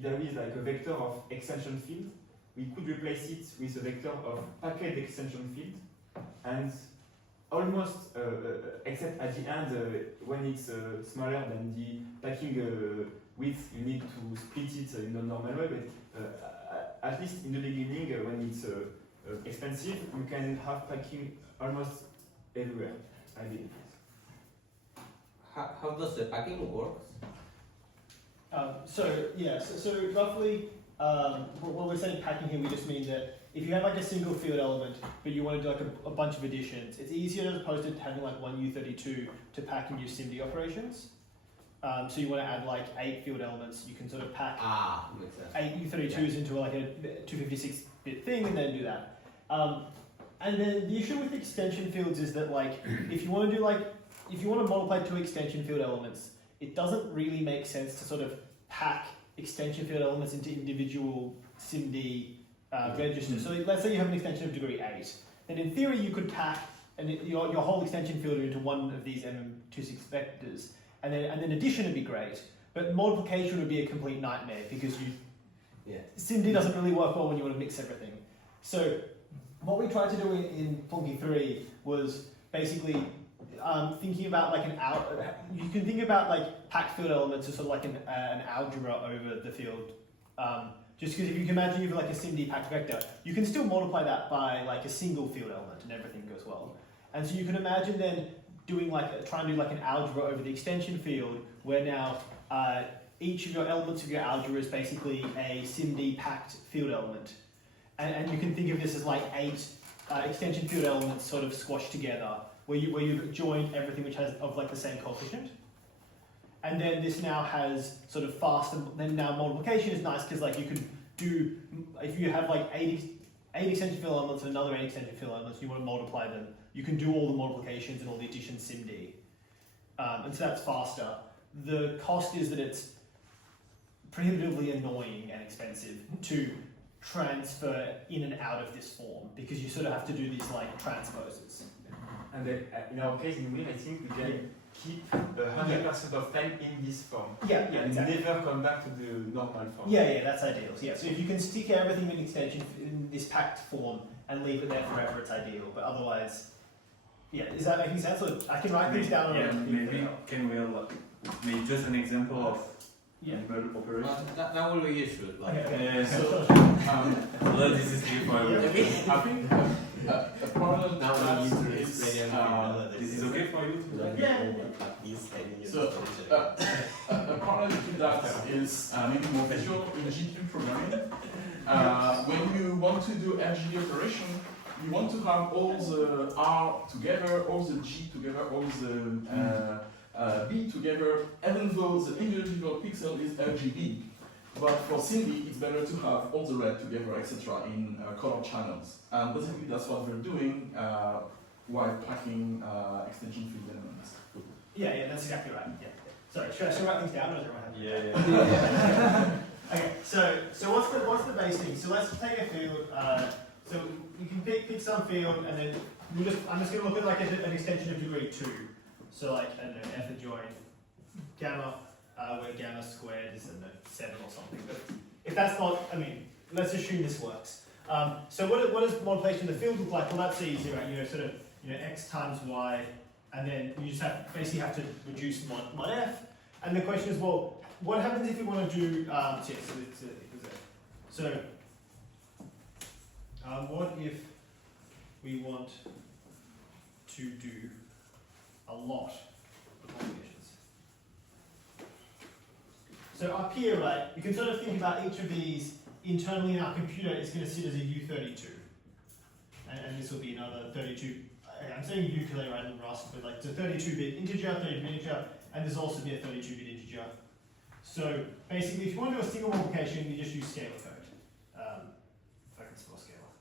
there is like a vector of extension field, we could replace it with a vector of packed extension field, and almost, except at the end, when it's smaller than the packing width, you need to split it in a normal way, but at least in the beginning, when it's expensive, you can have packing almost everywhere, I believe. How does the packing work? So roughly, when we're saying packing here, we just mean that if you have like a single field element, but you want to do like a bunch of additions, it's easier as opposed to having like one U32 to pack and use SIMD operations. So you want to add like 8 field elements, you can sort of pack makes sense. 8 U32s into like a 256-bit thing and then do that. And then the issue with extension fields is that like, if you want to multiply 2 extension field elements, it doesn't really make sense to sort of pack extension field elements into individual SIMD registers. So let's say you have an extension of degree 8, then in theory you could pack your whole extension field into one of these MM26 vectors, and then addition would be great, but multiplication would be a complete nightmare because SIMD doesn't really work well when you want to mix everything. So what we tried to do in Funky 3 was basically thinking about like you can think about like packed field elements as sort of like an algebra over the field. Just because if you can imagine you have like a SIMD packed vector, you can still multiply that by like a single field element and everything goes well. And so you can imagine then doing trying to do like an algebra over the extension field where now each of your elements of your algebra is basically a SIMD packed field element. And you can think of this as like 8 extension field elements sort of squashed together, where you've joined everything which has of like the same coefficient. And then this now has sort of fast, and then now multiplication is nice because like you can do, if you have like 8 extension field elements and another 8 extension field elements, you want to multiply them, you can do all the multiplications and all the additions SIMD. And so that's faster. The cost is that it's prohibitively annoying and expensive to transfer in and out of this form because you sort of have to do these like transposes. And in our case, in Win, I think we can keep 100% of time in this form. And exactly. never come back to the normal form. That's ideal. So if you can stick everything in extension in this packed form and leave it there forever, it's ideal. But otherwise, is that making sense? Or I can write things down. Maybe can we make just an example of animal operation? That will be useful. Well, this is clear for everyone. I think a problem Now that we need to is, explain This is okay for you? so a problem to that is maybe more visual in GPU programming. When you want to do RGB operation, you want to have all the R together, all the G together, all the be together, even though the individual pixel is RGB. But for Cindy, it's better to have all the red together, etc., in color channels. And basically, that's what we're doing while packing extension field elements. Yeah, that's exactly right. Yeah. Sorry, should I write things down or is everyone happy? Yeah. Okay, so what's the base thing? So let's take a field. So you can pick some field, and then I'm just going to look at like an extension of degree 2. So like I don't know, f adjoint gamma, where gamma squared is 7 or something. But if that's not, I mean, let's assume this works. So what does multiplication of the field look like? Well, that's easy, right? Sort of x times y, and then you just basically have to reduce mod f. And the question is, well, what happens if you want to do what if we want to do a lot of multiplications? So up here, right, you can sort of think about each of these internally in our computer is going to sit as a U32. And this will be another 32. I'm saying ukulele rather than Rust, but like it's a 32-bit integer, 32-bit integer, and there's also be a 32-bit integer. So basically, if you want to do a single multiplication, you just use scalar code. If I can spell scalar.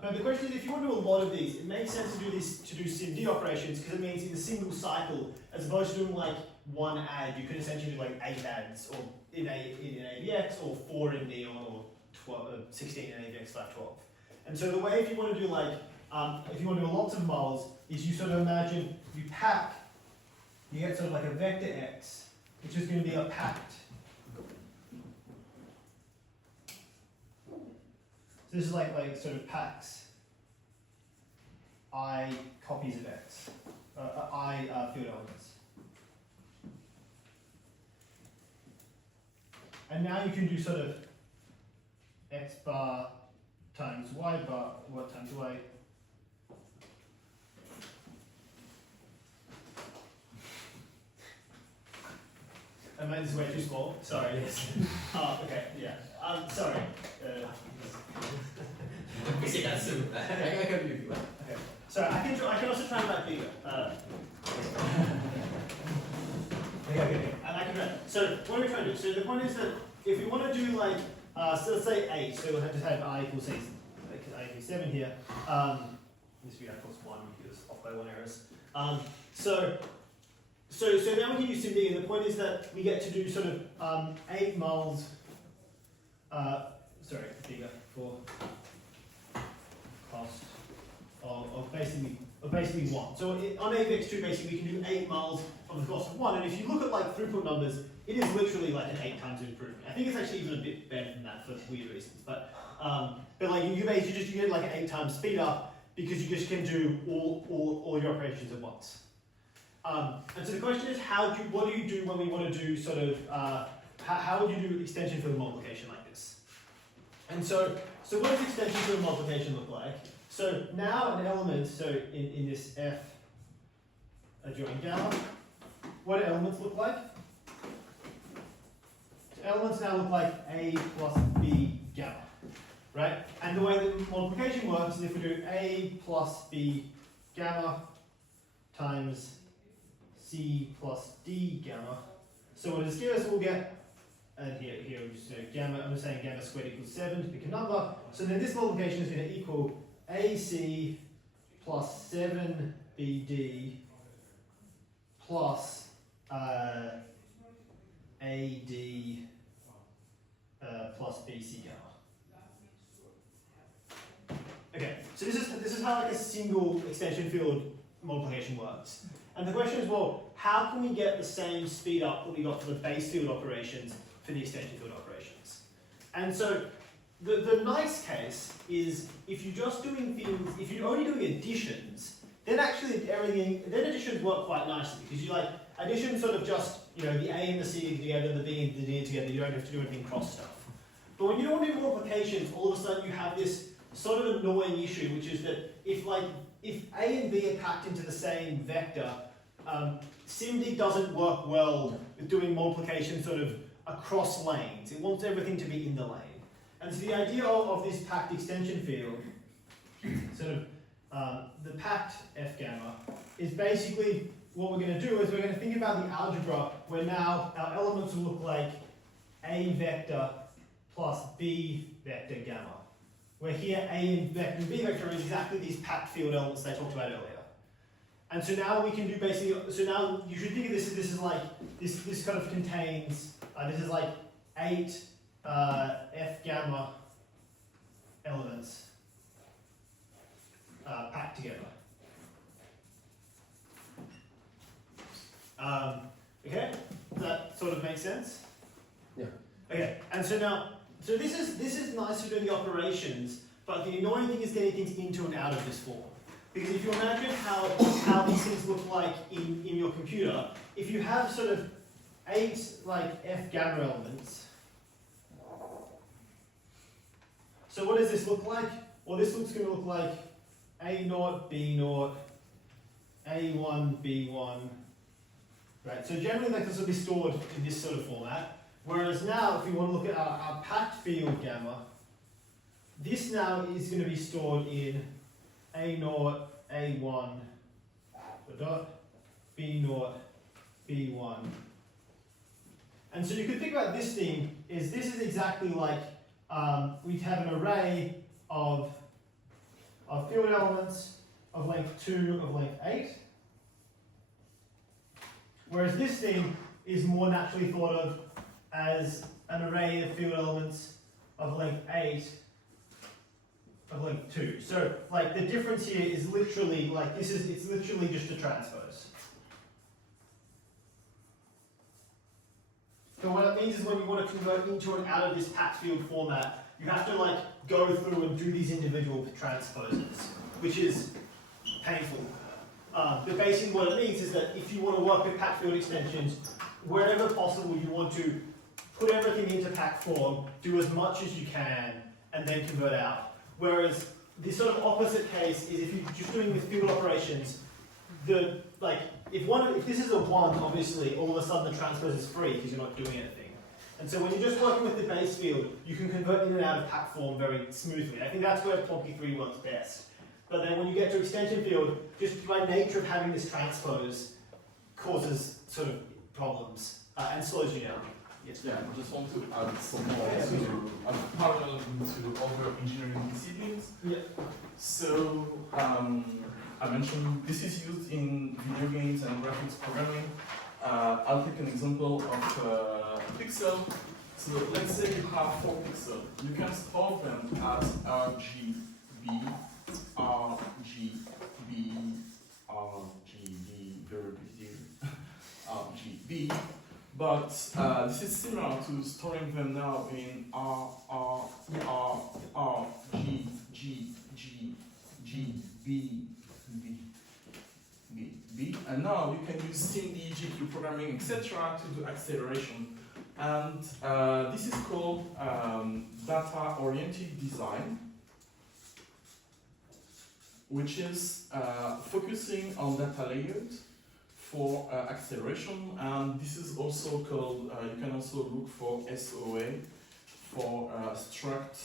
But the question is, if you want to do a lot of these, it makes sense to do SIMD operations because it means in a single cycle, as opposed to doing like one add, you could essentially do like 8 adds, or in AVX, or 4 in Neon, or 16 in AVX 512. And so the way, if you want to do like, if you want to do lots of mols, is you sort of imagine you pack, you get sort of like a vector x, which is going to be a packed. So this is like sort of packs I copies of x, I field elements. And now you can do sort of x bar times y bar, what times y. This is way too small. Sorry. Yes. Okay. Yeah. Sorry. We see that soon. I can do it. Okay. Sorry. I can also try and write bigger. Okay. And I can write. So what are we trying to do? So the point is that if we want to do like, so let's say 8, so we'll have to have I equals 8, because I equals 7 here. This will be I equals 1 because off by 1 errors. So now we can use SIMD, and the point is that we get to do sort of 8 moles, bigger, for cost of basically 1. So on AVX2, basically, we can do 8 moles of the cost of 1, and if you look at like throughput numbers, it is literally like an 8 times improvement. I think it's actually even a bit better than that for weird reasons, but like you basically you get like an 8 times speed up because you just can do all your operations at once. And so the question is, what do you do when we want to do sort of, how would you do extension field multiplication like this? And so what does extension field multiplication look like? So now an element, so in this F adjoint gamma, what do elements look like? So elements now look like A plus B gamma, right? And the way that multiplication works is if we do A plus B gamma times C plus D gamma. So what does give us? We'll get, and here we just gamma, I'm just saying gamma squared equals 7 to pick a number. So then this multiplication is going to equal AC plus 7BD plus AD plus BC gamma. Okay, so this is how like a single extension field multiplication works. And the question is, well, how can we get the same speed up that we got for the base field operations for the extension field operations? And so the nice case is if you're just doing things, if you're only doing additions, then actually additions work quite nicely because you like addition sort of just, the A and the C together, the B and the D together, you don't have to do anything cross stuff. But when you don't do multiplications, all of a sudden you have this sort of annoying issue, which is that if A and B are packed into the same vector, SIMD doesn't work well with doing multiplication sort of across lanes. It wants everything to be in the lane. And so the idea of this packed extension field sort of the packed F gamma is basically what we're going to do is we're going to think about the algebra where now our elements will look like A vector plus B vector gamma. Where here A vector and B vector is exactly these packed field elements that I talked about earlier. And so now we can do basically, so now you should think of this is like, this kind of contains, this is like 8 F gamma elements packed together. Okay, does that sort of make sense? Yeah. Okay, and so now, so this is nice for doing the operations, but the annoying thing is getting things into and out of this form. Because if you imagine how these things look like in your computer, if you have sort of 8 like F gamma elements, so what does this look like? Well, this looks going to look like A0, B0, A1, B1, right? So generally like this will be stored in this sort of format. Whereas now, if we want to look at our packed field gamma, this now is going to be stored in A0, A1, dot, B0, B1. And so you could think about this thing is this is exactly like we'd have an array of field elements of length 2 of length 8. Whereas this thing is more naturally thought of as an array of field elements of length 8 of length 2. So like the difference here is literally like it's literally just a transpose. So what it means is when you want to convert into and out of this packed field format, you have to like go through and do these individual transposes, which is painful. But basically what it means is that if you want to work with packed field extensions, wherever possible you want to put everything into packed form, do as much as you can, and then convert out. Whereas the sort of opposite case is if you're just doing the field operations, if this is a 1, obviously, all of a sudden the transpose is free because you're not doing anything. And so when you're just working with the base field, you can convert in and out of packed form very smoothly. I think that's where Plonky 3 works best. But then when you get to extension field, just by nature of having this transpose, causes sort of problems and slows you down. Yes. Yeah, I just want to add some more to parallel to other engineering disciplines. Yeah. So I mentioned this is used in video games and graphics programming. I'll take an example of pixel. So let's say you have 4 pixels. You can store them as RGB, RGB, RGB, very repetitive, RGB. But this is similar to storing them now in R, G, G, G, G, B, B, B, B. And now you can use SIMD, GPU programming, etc. to do acceleration. And this is called data-oriented design, which is focusing on data layout for acceleration, and this is also called, you can also look for SOA for struct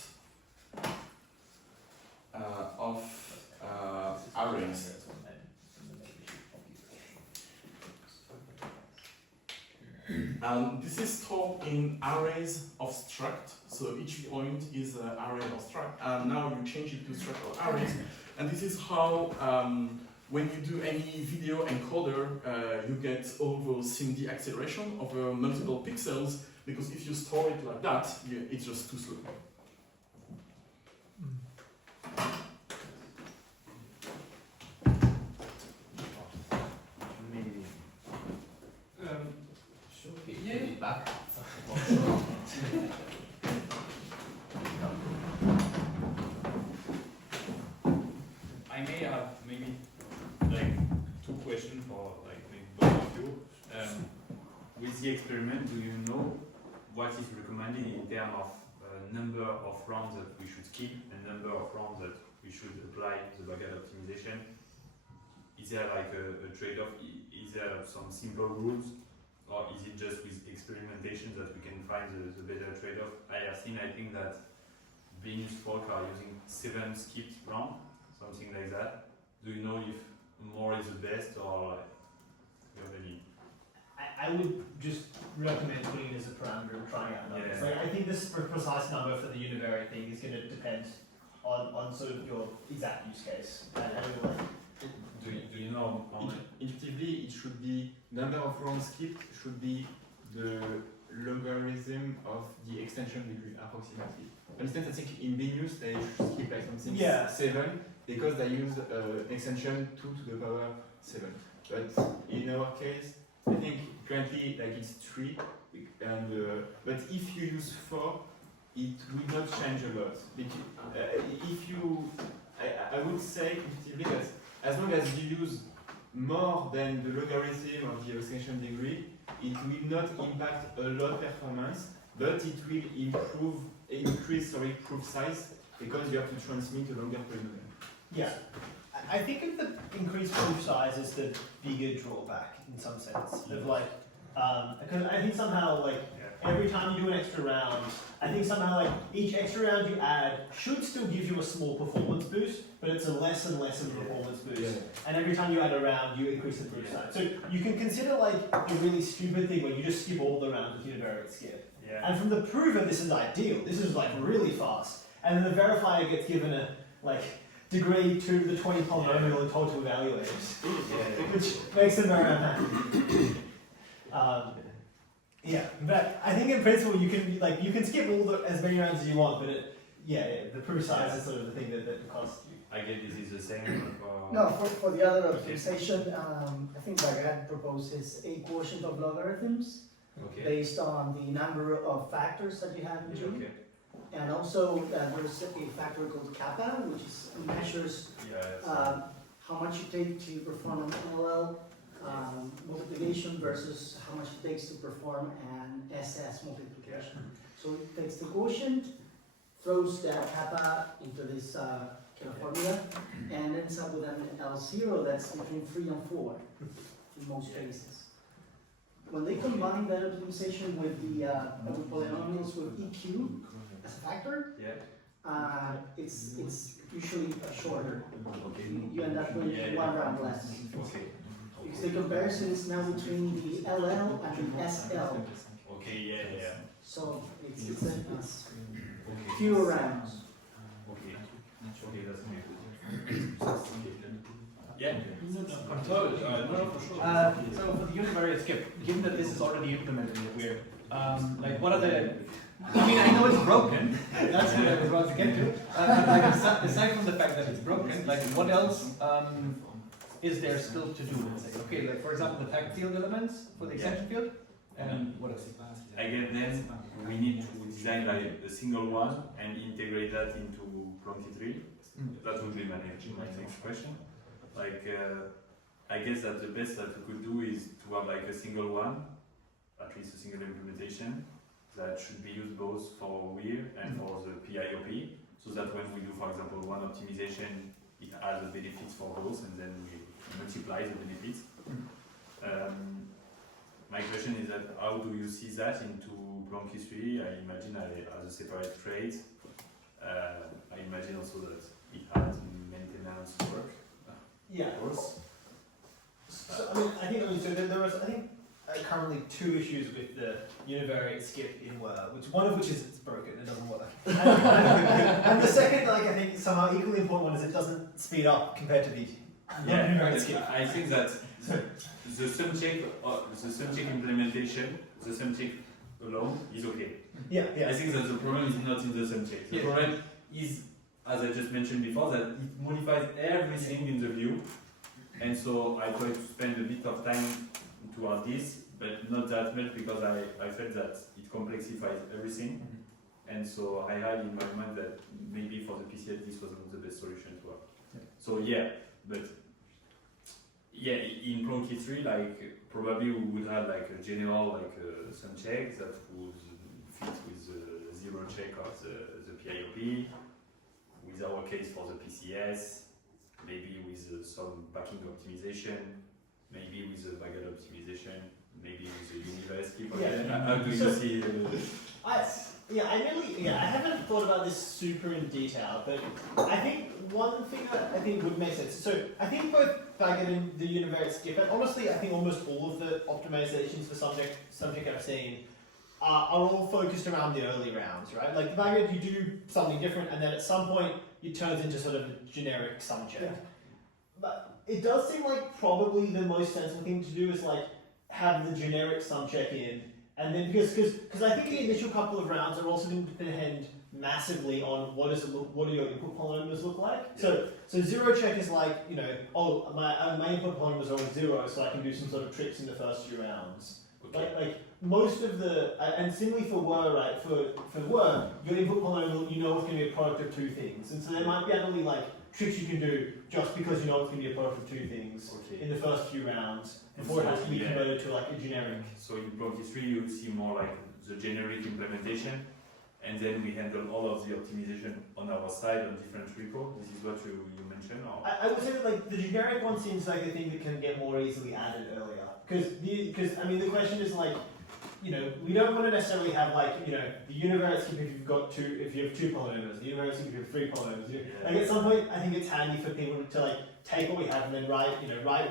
of arrays. And this is stored in arrays of struct, so each point is an array of struct, and now you change it to struct of arrays, and this is how when you do any video encoder, you get all those SIMD acceleration over multiple pixels, because if you store it like that, it's just too slow. Maybe. Yeah. Back. I may have maybe like 2 questions for like maybe both of you. With the experiment, do you know what is recommended in terms of number of rounds that we should skip and number of rounds that we should apply the bucket optimization? Is there like a trade-off? Is there some simple rules, or is it just with experimentation that we can find the better trade-off? I have seen, I think that Venus folk are using 7 skipped rounds, something like that. Do you know if more is the best or like, you have any? I would just recommend putting it as a parameter and trying out numbers. Yeah. Like, I think this precise number for the univariate thing is going to depend on sort of your exact use case. And like, Do you know how many? Intuitively, it should be number of rounds skipped should be the logarithm of the extension degree approximately. For instance, I think in BNews they should skip like something Yeah. 7 because they use extension 2 to the power 7. But in our case, I think currently like it's 3, and but if you use 4, it will not change a lot. If you, I would say intuitively that as long as you use more than the logarithm of the extension degree, it will not impact a lot performance, but it will increase proof size because you have to transmit a longer polynomial. yeah, I think of the increased proof size as the bigger drawback in some sense. Of like, because I think somehow like every time you do an extra round, I think somehow like each extra round you add should still give you a small performance boost, but it's a less and less of a performance boost. And every time you add a round, you increase the proof size. So you can consider like a really stupid thing where you just skip all the rounds with univariate skip. Yeah. And from the prover, this is ideal. This is like really fast. And then the verifier gets given a like degree to the 20 polynomial and told to evaluate it, which makes them very unhappy. Yeah, but I think in principle you can skip all as many rounds as you want, but the proof size is sort of the thing that costs you. I guess this is the same. No, for the other optimization, I think Bagad proposes a quotient of logarithms Okay. based on the number of factors that you have in G. Okay. And also there's a factor called kappa, which measures Yeah. how much you take to perform an LL multiplication versus how much it takes to perform an SS multiplication. So it takes the quotient, throws that kappa into this kind of formula, and ends up with an L0 that's between 3 and 4 in most cases. When they combine that optimization with the with polynomials with EQ as a factor, it's usually shorter. Okay. You end up with 1 round less. Okay. Because the comparison is now between the LL and the SL. Okay. Yeah. So it's fewer rounds. Okay. Okay, that's good. Yeah. So for the univariate skip, given that this is already implemented in Weird, like what are the? I mean, I know it's broken. That's what I was about to get to. But like aside from the fact that it's broken, like what else is there still to do? Like, okay, like for example, the tag field elements for the extension field, and what else? Again, then we need to design like a single one and integrate that into Plonky 3. That would be my next question. Like, I guess that the best that we could do is to have like a single one, at least a single implementation, that should be used both for WIR and for the PIOP, so that when we do, for example, one optimization, it has the benefits for both, and then we multiply the benefits. My question is that how do you see that into Plonky 3? I imagine as a separate trait. I imagine also that it has maintenance work. Yeah. Of course. So there was currently 2 issues with the univariate skip in WIR, one of which is it's broken, it doesn't work. And the second, I think somehow equally important one is it doesn't speed up compared to the univariate skip. I think that the sum check implementation, the sum check alone is okay. Yeah. I think that the problem is not in the sum check. The problem is, as I just mentioned before, that it modifies everything in the view, and so I try to spend a bit of time toward this, but not that much because I felt that it complexifies everything, and so I had in my mind that maybe for the PCS this was not the best solution to have. So in Plonky 3, probably we would have a general sum check that would fit with the 0 check of the PIOP. With our case for the PCS, maybe with some backing optimization, maybe with the Bagad optimization, maybe with the universe skip. How do you see? Yeah, I haven't thought about this super in detail, but I think one thing that I think would make sense. So I think both Baggett and the univariate skip, and honestly, I think almost all of the optimizations for subject I've seen are all focused around the early rounds, right? Like the Baggett, you do something different, and then at some point it turns into sort of a generic sum check. Yeah. But it does seem like probably the most sensible thing to do is like have the generic sum check in. And then because I think the initial couple of rounds are also going to depend massively on what do your input polynomials look like. Yeah. So zero check is like, you know, oh my input polynomials are always zero, so I can do some sort of tricks in the first few rounds. Okay. Like most of the and similarly for were, right, for were, your input polynomial, you know it's going to be a product of two things, and so there might be actually like tricks you can do just because you know it's going to be a product of two things Okay. in the first few rounds before it has to be converted to like a generic. So in block history, you see more like the generic implementation, and then we handle all of the optimization on our side on different repos. This is what you mentioned. Or? I would say that like the generic one seems like the thing that can get more easily added earlier. Because I mean the question is like, you know, we don't want to necessarily have like, you know, the univariate skip if you have two polynomials, the univariate skip if you have three polynomials. Like at some point I think it's handy for people to like take what we have and then write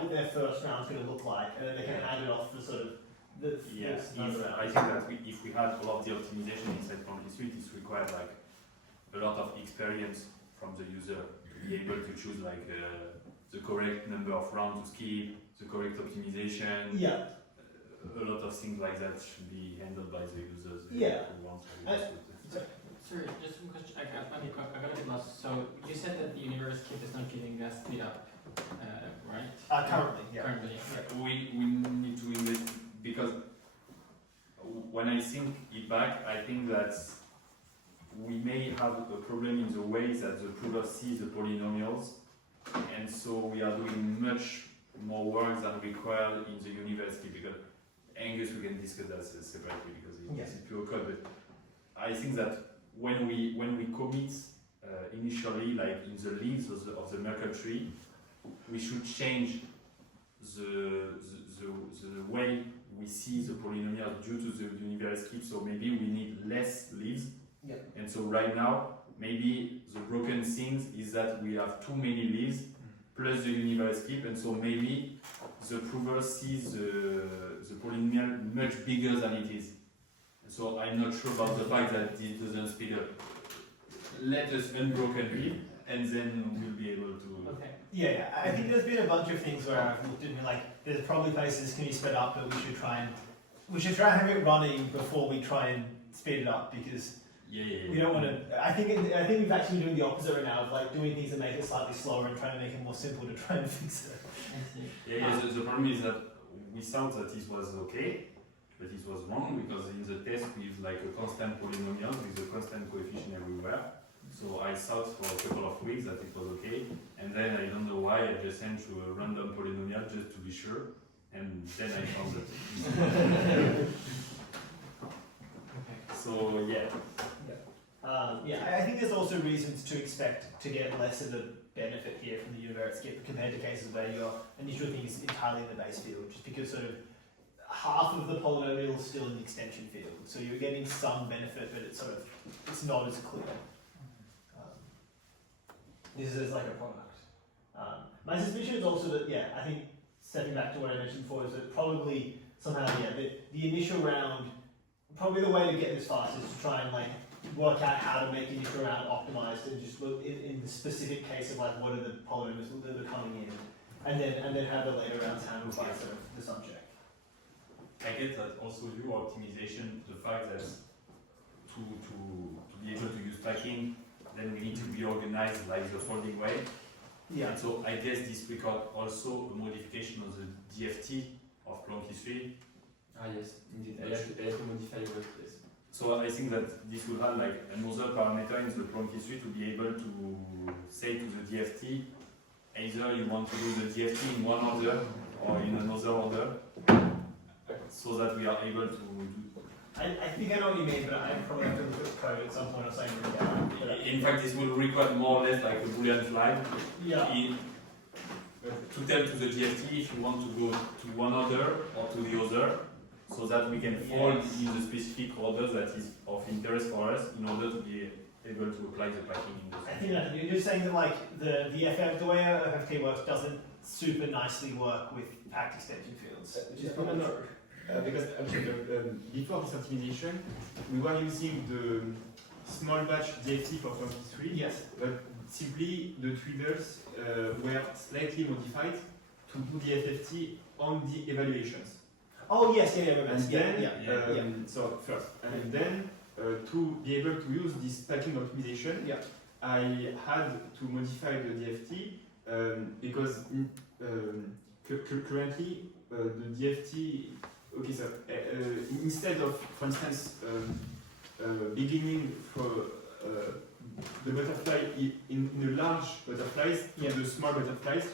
what their first round's gonna look like, and then they can hand it off for sort of the I think that if we had all of the optimization inside Plonky Suite, it's required like a lot of experience from the user to be able to choose like the correct number of rounds to skip, the correct optimization. Yeah. A lot of things like that should be handled by the users. Yeah. Who want to use it. Sorry, just one question. I got a bit lost. So you said that the universe skip is not giving us speed up, right? Currently, yeah. Currently, yeah. We need to invest because when I think it back, I think that we may have a problem in the way that the prover sees the polynomials, and so we are doing much more work than required in the university. Because Angus, we can discuss that separately because it's pure code. But I think that when we commit initially, like in the leaves of the Merkle tree, we should change the way we see the polynomials due to the univariate skip. So maybe we need less leaves. Yeah. And so right now, maybe the broken things is that we have too many leaves plus the univariate skip, and so maybe the prover sees the polynomial much bigger than it is. So I'm not sure about the fact that it doesn't speed up. Let us unbroken leave, and then we'll be able to. Okay. Yeah, I think there's been a bunch of things where I've looked at and like, there's probably places can be sped up, but we should try and have it running before we try and speed it up, because we don't want to. I think we've actually been doing the opposite right now of like doing things that make it slightly slower and trying to make it more simple to try and fix it. The problem is that we thought that this was okay, but it was wrong because in the test we use like a constant polynomial with a constant coefficient everywhere. So I thought for a couple of weeks that it was okay, and then I don't know why I just sent to a random polynomial just to be sure, and then I found it. So I think there's also reasons to expect to get less of a benefit here from the univariate skip compared to cases where your initial thing is entirely in the base field, just because sort of half of the polynomial is still in the extension field, so you're getting some benefit, but it's not as clear. This is like a product. My suspicion is also that, I think stepping back to what I mentioned before, is that probably somehow, the initial round, probably the way to get this fast is to try and like work out how to make the initial round optimized and just look in the specific case of like what are the polynomials that are coming in, and then have the later rounds handled by sort of the subject. I get that also your optimization, the fact that to be able to use packing, then we need to reorganize like the folding way. Yeah. And so I guess this record also a modification of the DFT of Plonky 3. Ah yes, indeed. I have to modify your workspace. So I think that this will add like another parameter in the Plonky 3 to be able to say to the DFT, either you want to do the DFT in one order or in another order, so that we are able to do. I think I know what you mean, but I probably have to look at the code at some point or something. In fact, this will require more or less like a Boolean flag. Yeah. To tell to the DFT if you want to go to one order or to the other. so that we can fold in the specific orders that is of interest for us in order to be able to apply the packing in the I think that you're saying that like the way FFT works doesn't super nicely work with packed extension fields, which is probably true. Because before this optimization, we were using the small batch DFT for 23, Yes. but simply the triggers were slightly modified to do the FFT on the evaluations. Oh yes, yeah. And then, yeah. so first, and then to be able to use this packing optimization, Yeah. I had to modify the DFT because currently the DFT, okay, so instead of, for instance, beginning for the butterfly in the large butterflies to the small butterflies,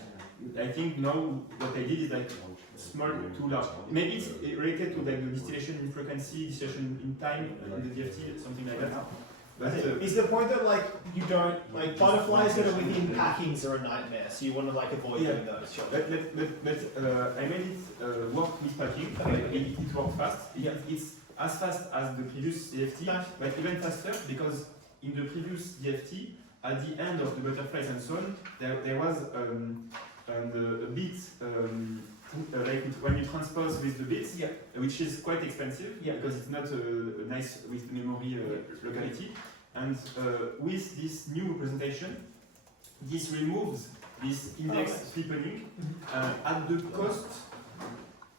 I think now what I did is like small to large. Maybe it's related to like the distillation in frequency, distillation in time in the DFT, something like that. But Is the point that like you don't like butterflies that are within packings are a nightmare, so you want to like avoid Yeah. doing those? Sure. but I made it work with packing. It worked fast. It's as fast as the previous DFT, but even faster because in the previous DFT, at the end of the butterflies and so on, there was a bit like when you transpose with the bits, which is quite expensive because it's not a nice with memory locality. And with this new representation, this removes this index flippening at the cost,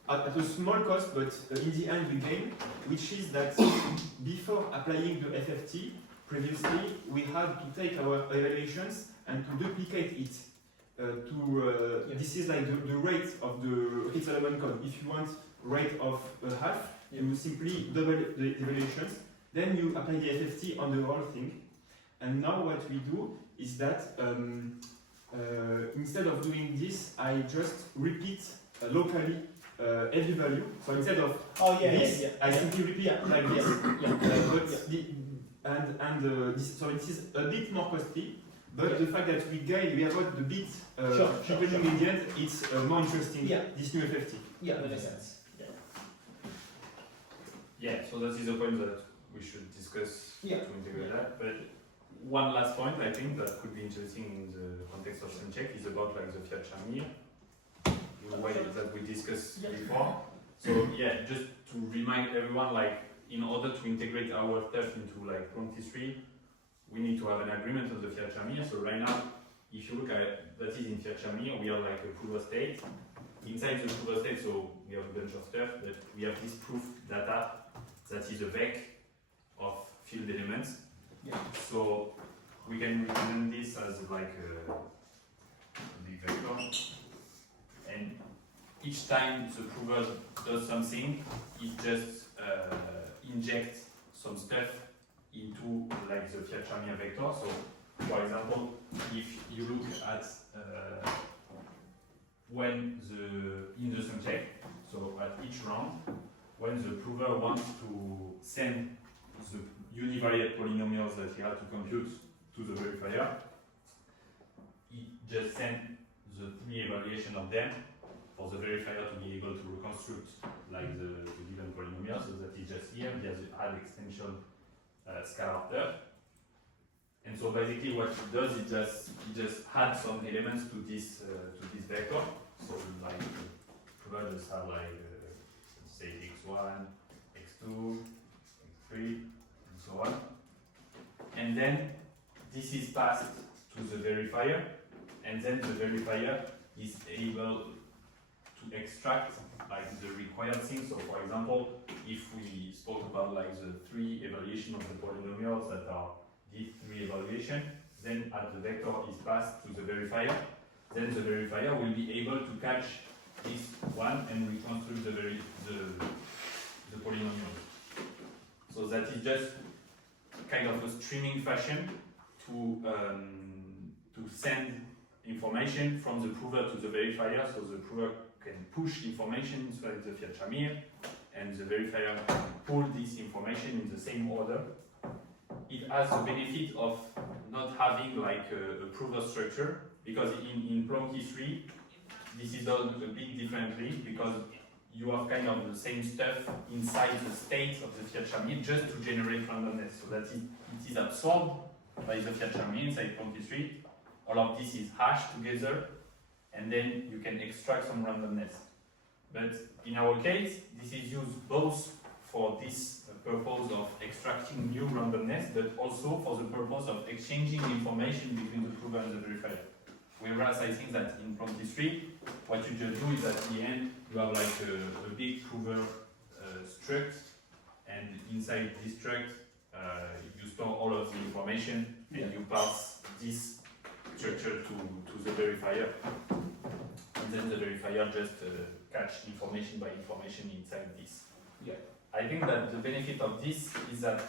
at a small cost, but in the end we gain, which is that before applying the FFT, previously we had to take our evaluations and to duplicate it. This is like the rate of the Ritz-Solomon code. If you want rate of half, you simply double the evaluations, then you apply the FFT on the whole thing. And now what we do is that instead of doing this, I just repeat locally every value. So instead of this, I simply repeat like this. So it is a bit more costly. But the fact that we avoid the bit happening in the end, it's more interesting, this new FFT. Yeah, that makes sense. Yeah, so that is a point that we should discuss to integrate that. But one last point I think that could be interesting in the context of SunCheck is about like the fiat shamir, the way that we discussed before. So yeah, just to remind everyone, like in order to integrate our stuff into like 23, we need to have an agreement on the fiat shamir. So right now, if you look at that is in fiat shamir, we have like a proof of stake. Inside the proof of stake, so we have a bunch of stuff, but we have this proof data that is a vec of field elements. So we can represent this as like a big vector, and each time the prover does something, it just injects some stuff into like the fiat shamir vector. So for example, if you look at when in the SunCheck, so at each round, when the prover wants to send the univariate polynomials that he had to compute to the verifier, he just sends the 3 evaluation of them for the verifier to be able to reconstruct like the given polynomial. So that is just here, there's the add extension scalar term. And so basically what it does, it just adds some elements to this vector. So like prover just have like say x1, x2, x3, and so on. And then this is passed to the verifier, and then the verifier is able to extract like the required thing. So for example, if we spoke about like the 3 evaluation of the polynomials that are these 3 evaluation, then as the vector is passed to the verifier, then the verifier will be able to catch this one and reconstruct the polynomial. So that is just kind of a streaming fashion to send information from the prover to the verifier, so the prover can push information inside the fiat shamir, and the verifier can pull this information in the same order. It has the benefit of not having like a prover structure, because in Plonky 3, this is done a bit differently, because you have kind of the same stuff inside the state of the fiat shamir just to generate randomness, so that it is absorbed by the fiat shamir inside Plonky3. All of this is hashed together, and then you can extract some randomness. But in our case, this is used both for this purpose of extracting new randomness, but also for the purpose of exchanging information between the prover and the verifier. Whereas I think that in Plonky3, what you just do is at the end, you have like a big prover struct, and inside this struct, you store all of the information, and you pass this structure to the verifier, and then the verifier just catch information by information inside this. Yeah. I think that the benefit of this is that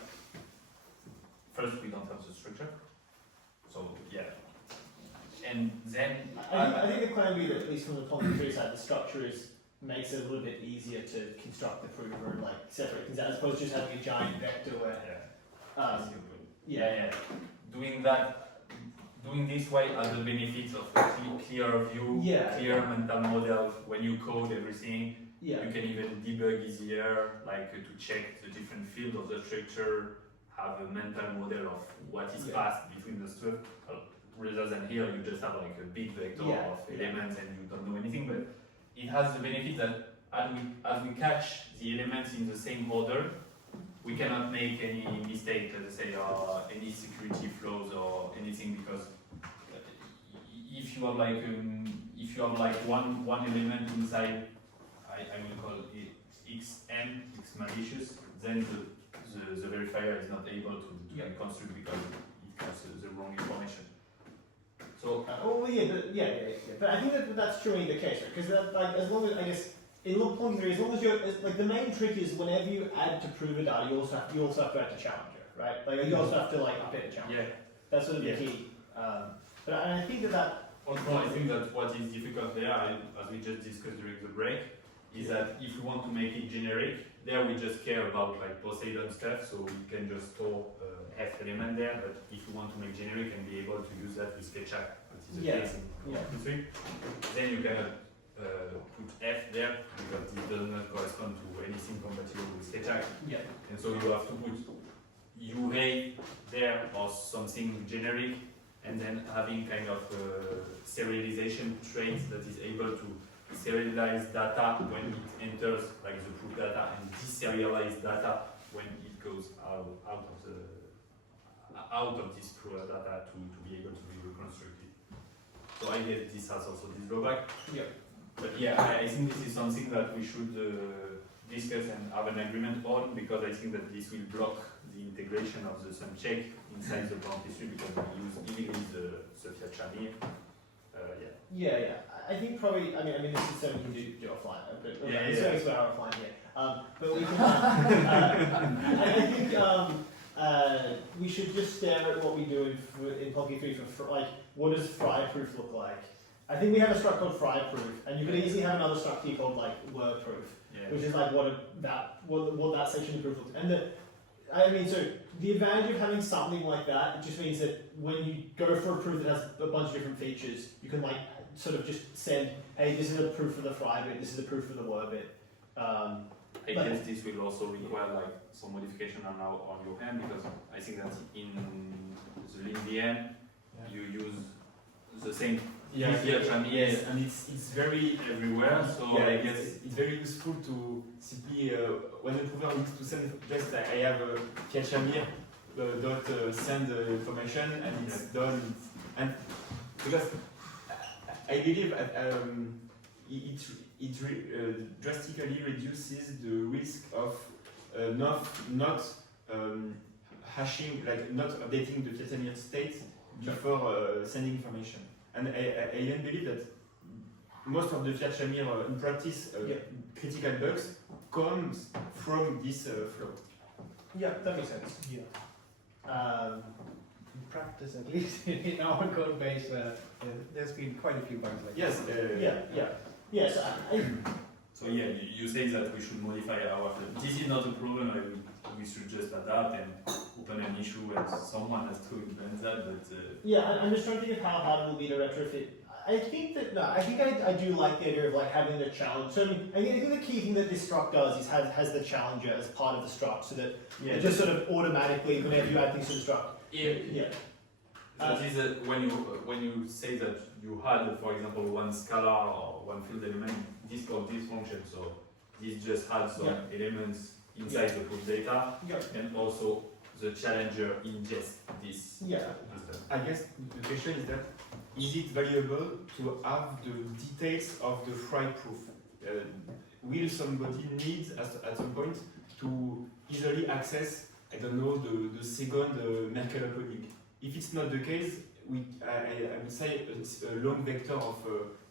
first we don't have the structure, so yeah, and then I think the claim would be that at least from the Plonky3 side, the structure makes it a little bit easier to construct the prover and like separate things out, as opposed to just having a giant vector where doing this way has the benefits of a clear view, clear mental model. When you code everything, you can even debug easier, like to check the different fields of the structure, have a mental model of what is passed between the stuff. Rather than here, you just have like a big vector of elements and you don't know anything. But it has the benefit that as we catch the elements in the same order, we cannot make any mistake, let's say, any security flaws or anything, because if you have like one element inside, I will call it XM, X malicious, then the verifier is not able to reconstruct because it has the wrong information. So but I think that's true in either case, right? Because like as long as I guess in Plonky3, as long as you're like the main trick is whenever you add to prover data, you also have to add to challenger, right? Like you also have to like update the challenger. That's sort of the key. But I think that also I think that what is difficult there, as we just discussed during the break, is that if we want to make it generic, there we just care about like Poseidon stuff, so we can just store F element there. But if we want to make generic and be able to use that with Sketchup, which is the case in Plonky3, then you can put F there because it does not correspond to anything compatible with Sketchup. And so you have to put UA there or something generic, and then having kind of serialization traits that is able to serialize data when it enters like the proof data, and deserialize data when it goes out of this proof data to be able to be reconstructed. So I guess this has also this drawback. But I think this is something that we should discuss and have an agreement on, because I think that this will block the integration of the sum check inside the Plonky3 because we use illegally the fiat shamir. I think probably. I mean, this is something we can do offline. But it's going to be offline here. But we can. I think we should just stare at what we do in Plonky3 for like what does fry proof look like. I think we have a struct called fry proof, and you could easily have another struct here called like word proof, which is like what that section of proof looks like. And so the advantage of having something like that, it just means that when you go for a proof that has a bunch of different features, you can like sort of just send, hey, this is a proof for the fry bit, this is a proof for the word bit. I guess this will also require like some modification on your hand, because I think that in the leanVM you use the same fiat shamir, and it's very everywhere. So I guess it's very useful to simply when the prover needs to send just I have a fiat shamir dot send information, and it's done. And because I believe it drastically reduces the risk of not hashing, like not updating the fiat shamir state before sending information. And I even believe that most of the fiat shamir in practice critical bugs comes from this flow. Yeah, that makes sense. In practice, at least in our code base, there's been quite a few bugs like Yes. Yes. So you say that we should modify our. This is not a problem. We should just adapt and open an issue, and someone has to invent that. But I'm just trying to think of how hard it will be to retrofit. I think that no, I think I do like the idea of like having the challenge. So I think the key thing that this struct does is has the challenger as part of the struct, so that it just sort of automatically whenever you add things to the struct. Yeah. That is when you say that you had, for example, one scalar or one field element, this called this function. So this just had some elements inside the proof data, and also the challenger ingests this. I guess the question is that is it valuable to have the details of the fried proof? Will somebody need at some point to easily access, I don't know, the second Merkle coding? If it's not the case, I would say a long vector of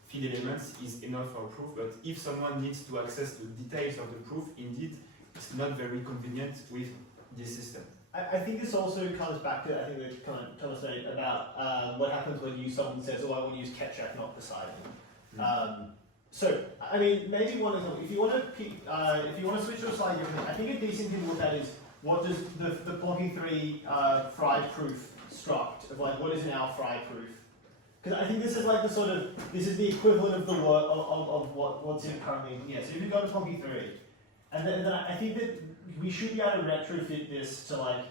field elements is enough for proof, but if someone needs to access the details of the proof, indeed, it's not very convenient with this system. I think this also comes back to, I think we Thomas said about what happens when someone says, oh, I want to use Ketchak, not Poseidon. So, I mean, maybe one example, if you want to switch to a slide, I think a decent thing to look at is what does the Plonky 3 fried proof struct of like what is now fried proof? Because I think this is like the sort of, this is the equivalent of the work of what's in currently. Yeah, so if you go to Plonky 3, and then I think that we should be able to retrofit this to like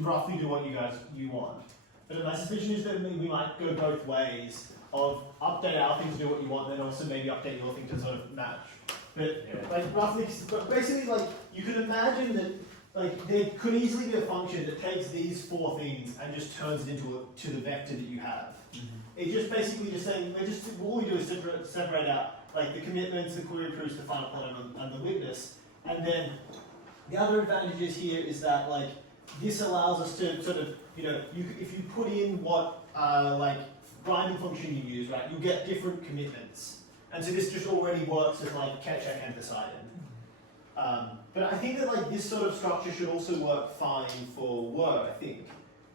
roughly do what you want. But my suspicion is that we might go both ways of update our thing to do what you want, and then also maybe update your thing to sort of match. But like roughly, but basically like you could imagine that like there could easily be a function that takes these 4 things and just turns it into the vector that you have. It just basically just saying all we do is separate out like the commitments, the query proofs, the final plan, and the witness. And then the other advantages here is that like this allows us to sort of if you put in what like binding function you use, right, you'll get different commitments. And so this just already works with like Ketchak and Poseidon. But I think that like this sort of structure should also work fine for Word, I think.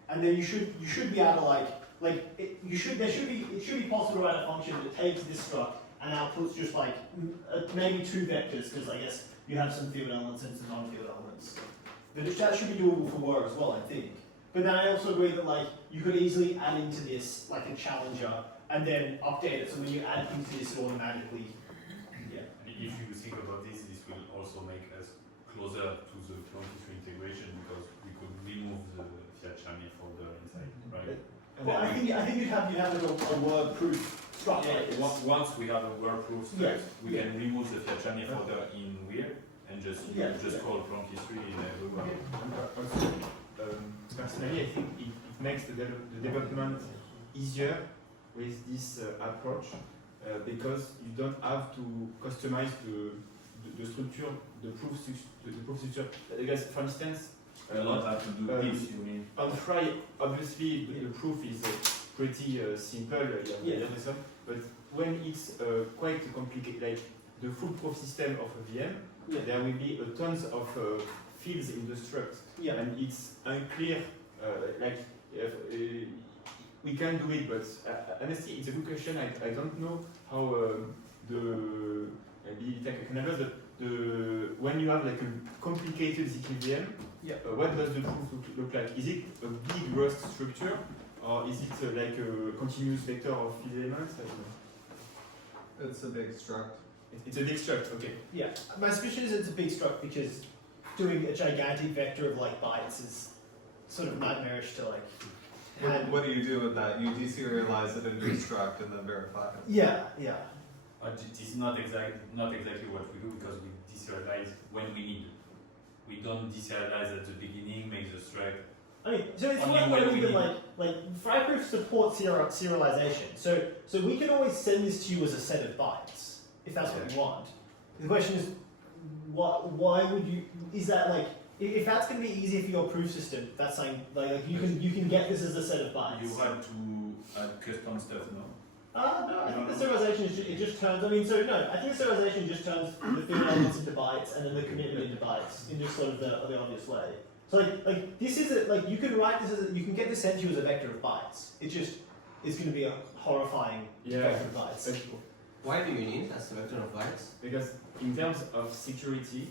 And then you should be able to it should be possible to write a function that takes this struct and outputs just like maybe 2 vectors, because I guess you have some field elements and some non-field elements. But that should be doable for Word as well, I think. But then I also agree that like you could easily add into this like a challenger and then update it, so when you add things to this it automatically. If you think about this, this will also make us closer to the 23 integration, because we could remove the fiat channel folder inside, right? Well, I think you have a word proof structure. Once we have a word proof struct, we can remove the fiat channel folder in WIR and just call Plonky 3 in everywhere. Also, personally, I think it makes the development easier with this approach, because you don't have to customize the structure, the proof structure. Because, for instance, you don't have to do this, you mean? On Fry, obviously, the proof is pretty simple, but when it's quite complicated, like the full proof system of a VM, there will be tons of fields in the struct, and it's unclear, we can do it, but honestly, it's a good question. I don't know how when you have like a complicated ZKVM, what does the proof look like? Is it a big Rust structure, or is it like a continuous vector of field elements? I don't know. It's a big struct. It's a big struct, okay. Yeah, my suspicion is it's a big struct because doing a gigantic vector of like bytes is sort of nightmarish to like. What do you do with that? You deserialize it into a struct and then verify it. Yeah. It is not exactly what we do, because we deserialize when we need it. We don't deserialize at the beginning, make the struct. I mean, so it's not like even like FryProof supports serialization. So we can always send this to you as a set of bytes if that's what you want. The question is, why would you? Is that like? If that's going to be easy for your proof system, that's saying like you can get this as a set of bytes. You had to add custom stuff, no? No, I think the serialization just turns. I think the serialization just turns the field elements into bytes and then the commitment into bytes in just sort of the obvious way. So like this is you can write this you can get this sent to you as a vector of bytes. It just is going to be a horrifying vector of bytes. Why do you need as a vector of bytes? Because in terms of security,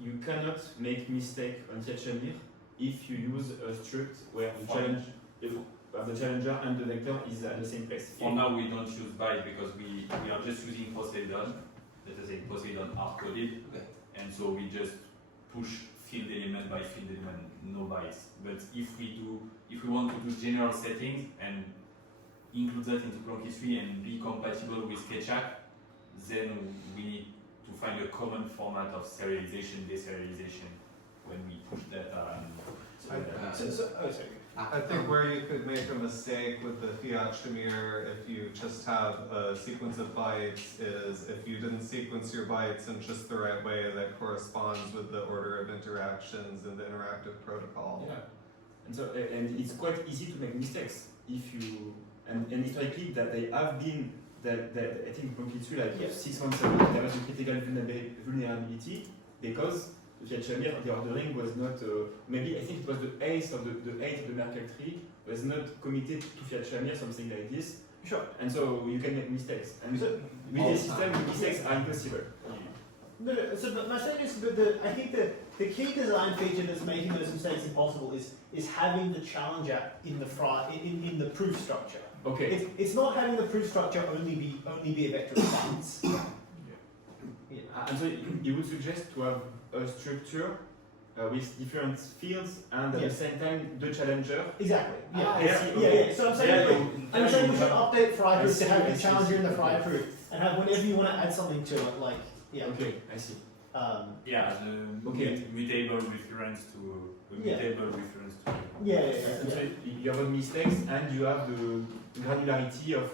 you cannot make mistake on Tietchamir if you use a struct where you challenge. the challenger and the vector is at the same place. For now, we don't use byte because we are just using Poseidon. Let us say Poseidon hard-coded, and so we just push field element by field element, no bytes. But if we want to do general settings and include that into block history and be compatible with Sketchup, then we need to find a common format of serialization, deserialization when we push data. I think where you could make a mistake with the fiat Shamir if you just have a sequence of bytes is if you didn't sequence your bytes in just the right way that corresponds with the order of interactions in the interactive protocol. Yeah, and it's quite easy to make mistakes if you and historically that they have been that I think Block history like 6 months ago there was a critical vulnerability because the fiat Shamir, the ordering was not maybe I think it was the 8th of the 8th of the Merkle tree was not committed to fiat Shamir, something like this. Sure. And so you can make mistakes. And with this system, the mistakes are impossible. No, so but my saying is, but I think the key design feature that's making those mistakes impossible is having the challenger in the the proof structure. Okay. It's not having the proof structure only be a vector of bytes. And so you would suggest to have a structure with different fields and at the same time the challenger. Exactly. Yeah. Yeah. So I'm saying we should update fry proof to have the challenger in the fry proof and have whenever you want to add something to it, like Okay, I see. Yeah, the mutable reference to mutable reference to. And so you have mistakes and you have the granularity of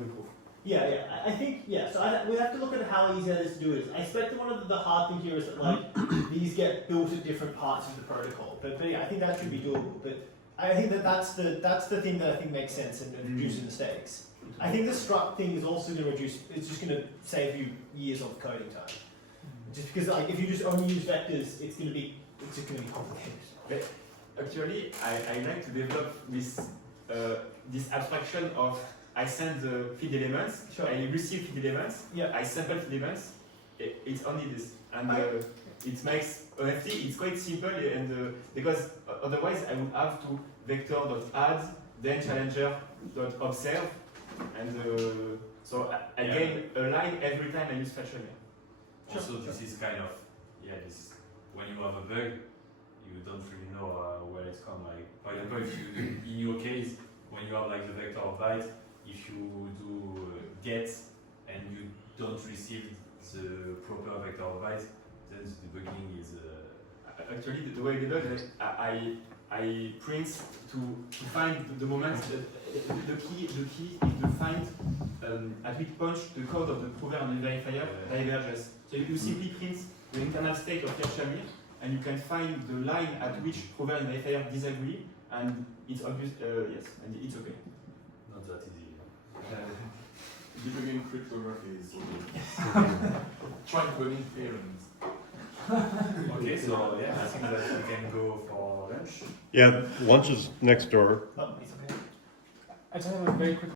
the proof. I think so we have to look at how easy that is to do it. I expect that one of the hard thing here is that like these get built at different parts of the protocol. But yeah, I think that should be doable. But I think that's the thing that I think makes sense and reduces mistakes. I think the struct thing is also going to reduce. It's just going to save you years of coding time. Just because like if you just only use vectors, it's just going to be complicated. But actually, I like to develop this abstraction of I send the feed elements, I receive feed elements, I sample feed elements. It's only this, and it makes honestly it's quite simple, and because otherwise I would have to vector.add then challenger.observe, and so I gain a line every time I use fiat Shamir. Also, this is kind of this when you have a bug, you don't really know where it's come. Like for example, if you in your case when you have like the vector of byte. If you do get and you don't receive the proper vector of bytes, then the debugging is. Actually, the way I debug is I print to find the moment. The key is to find at which point the code of the prover and the verifier diverges. So you simply print the internal state of fiat Shamir, and you can find the line at which prover and verifier disagree, and it's obvious. Yes, and it's okay. Not that easy. Debugging cryptography is trying to inference. Okay, so I think that we can go for lunch. Yeah, lunch is next door. Oh, it's okay. I just have a very quick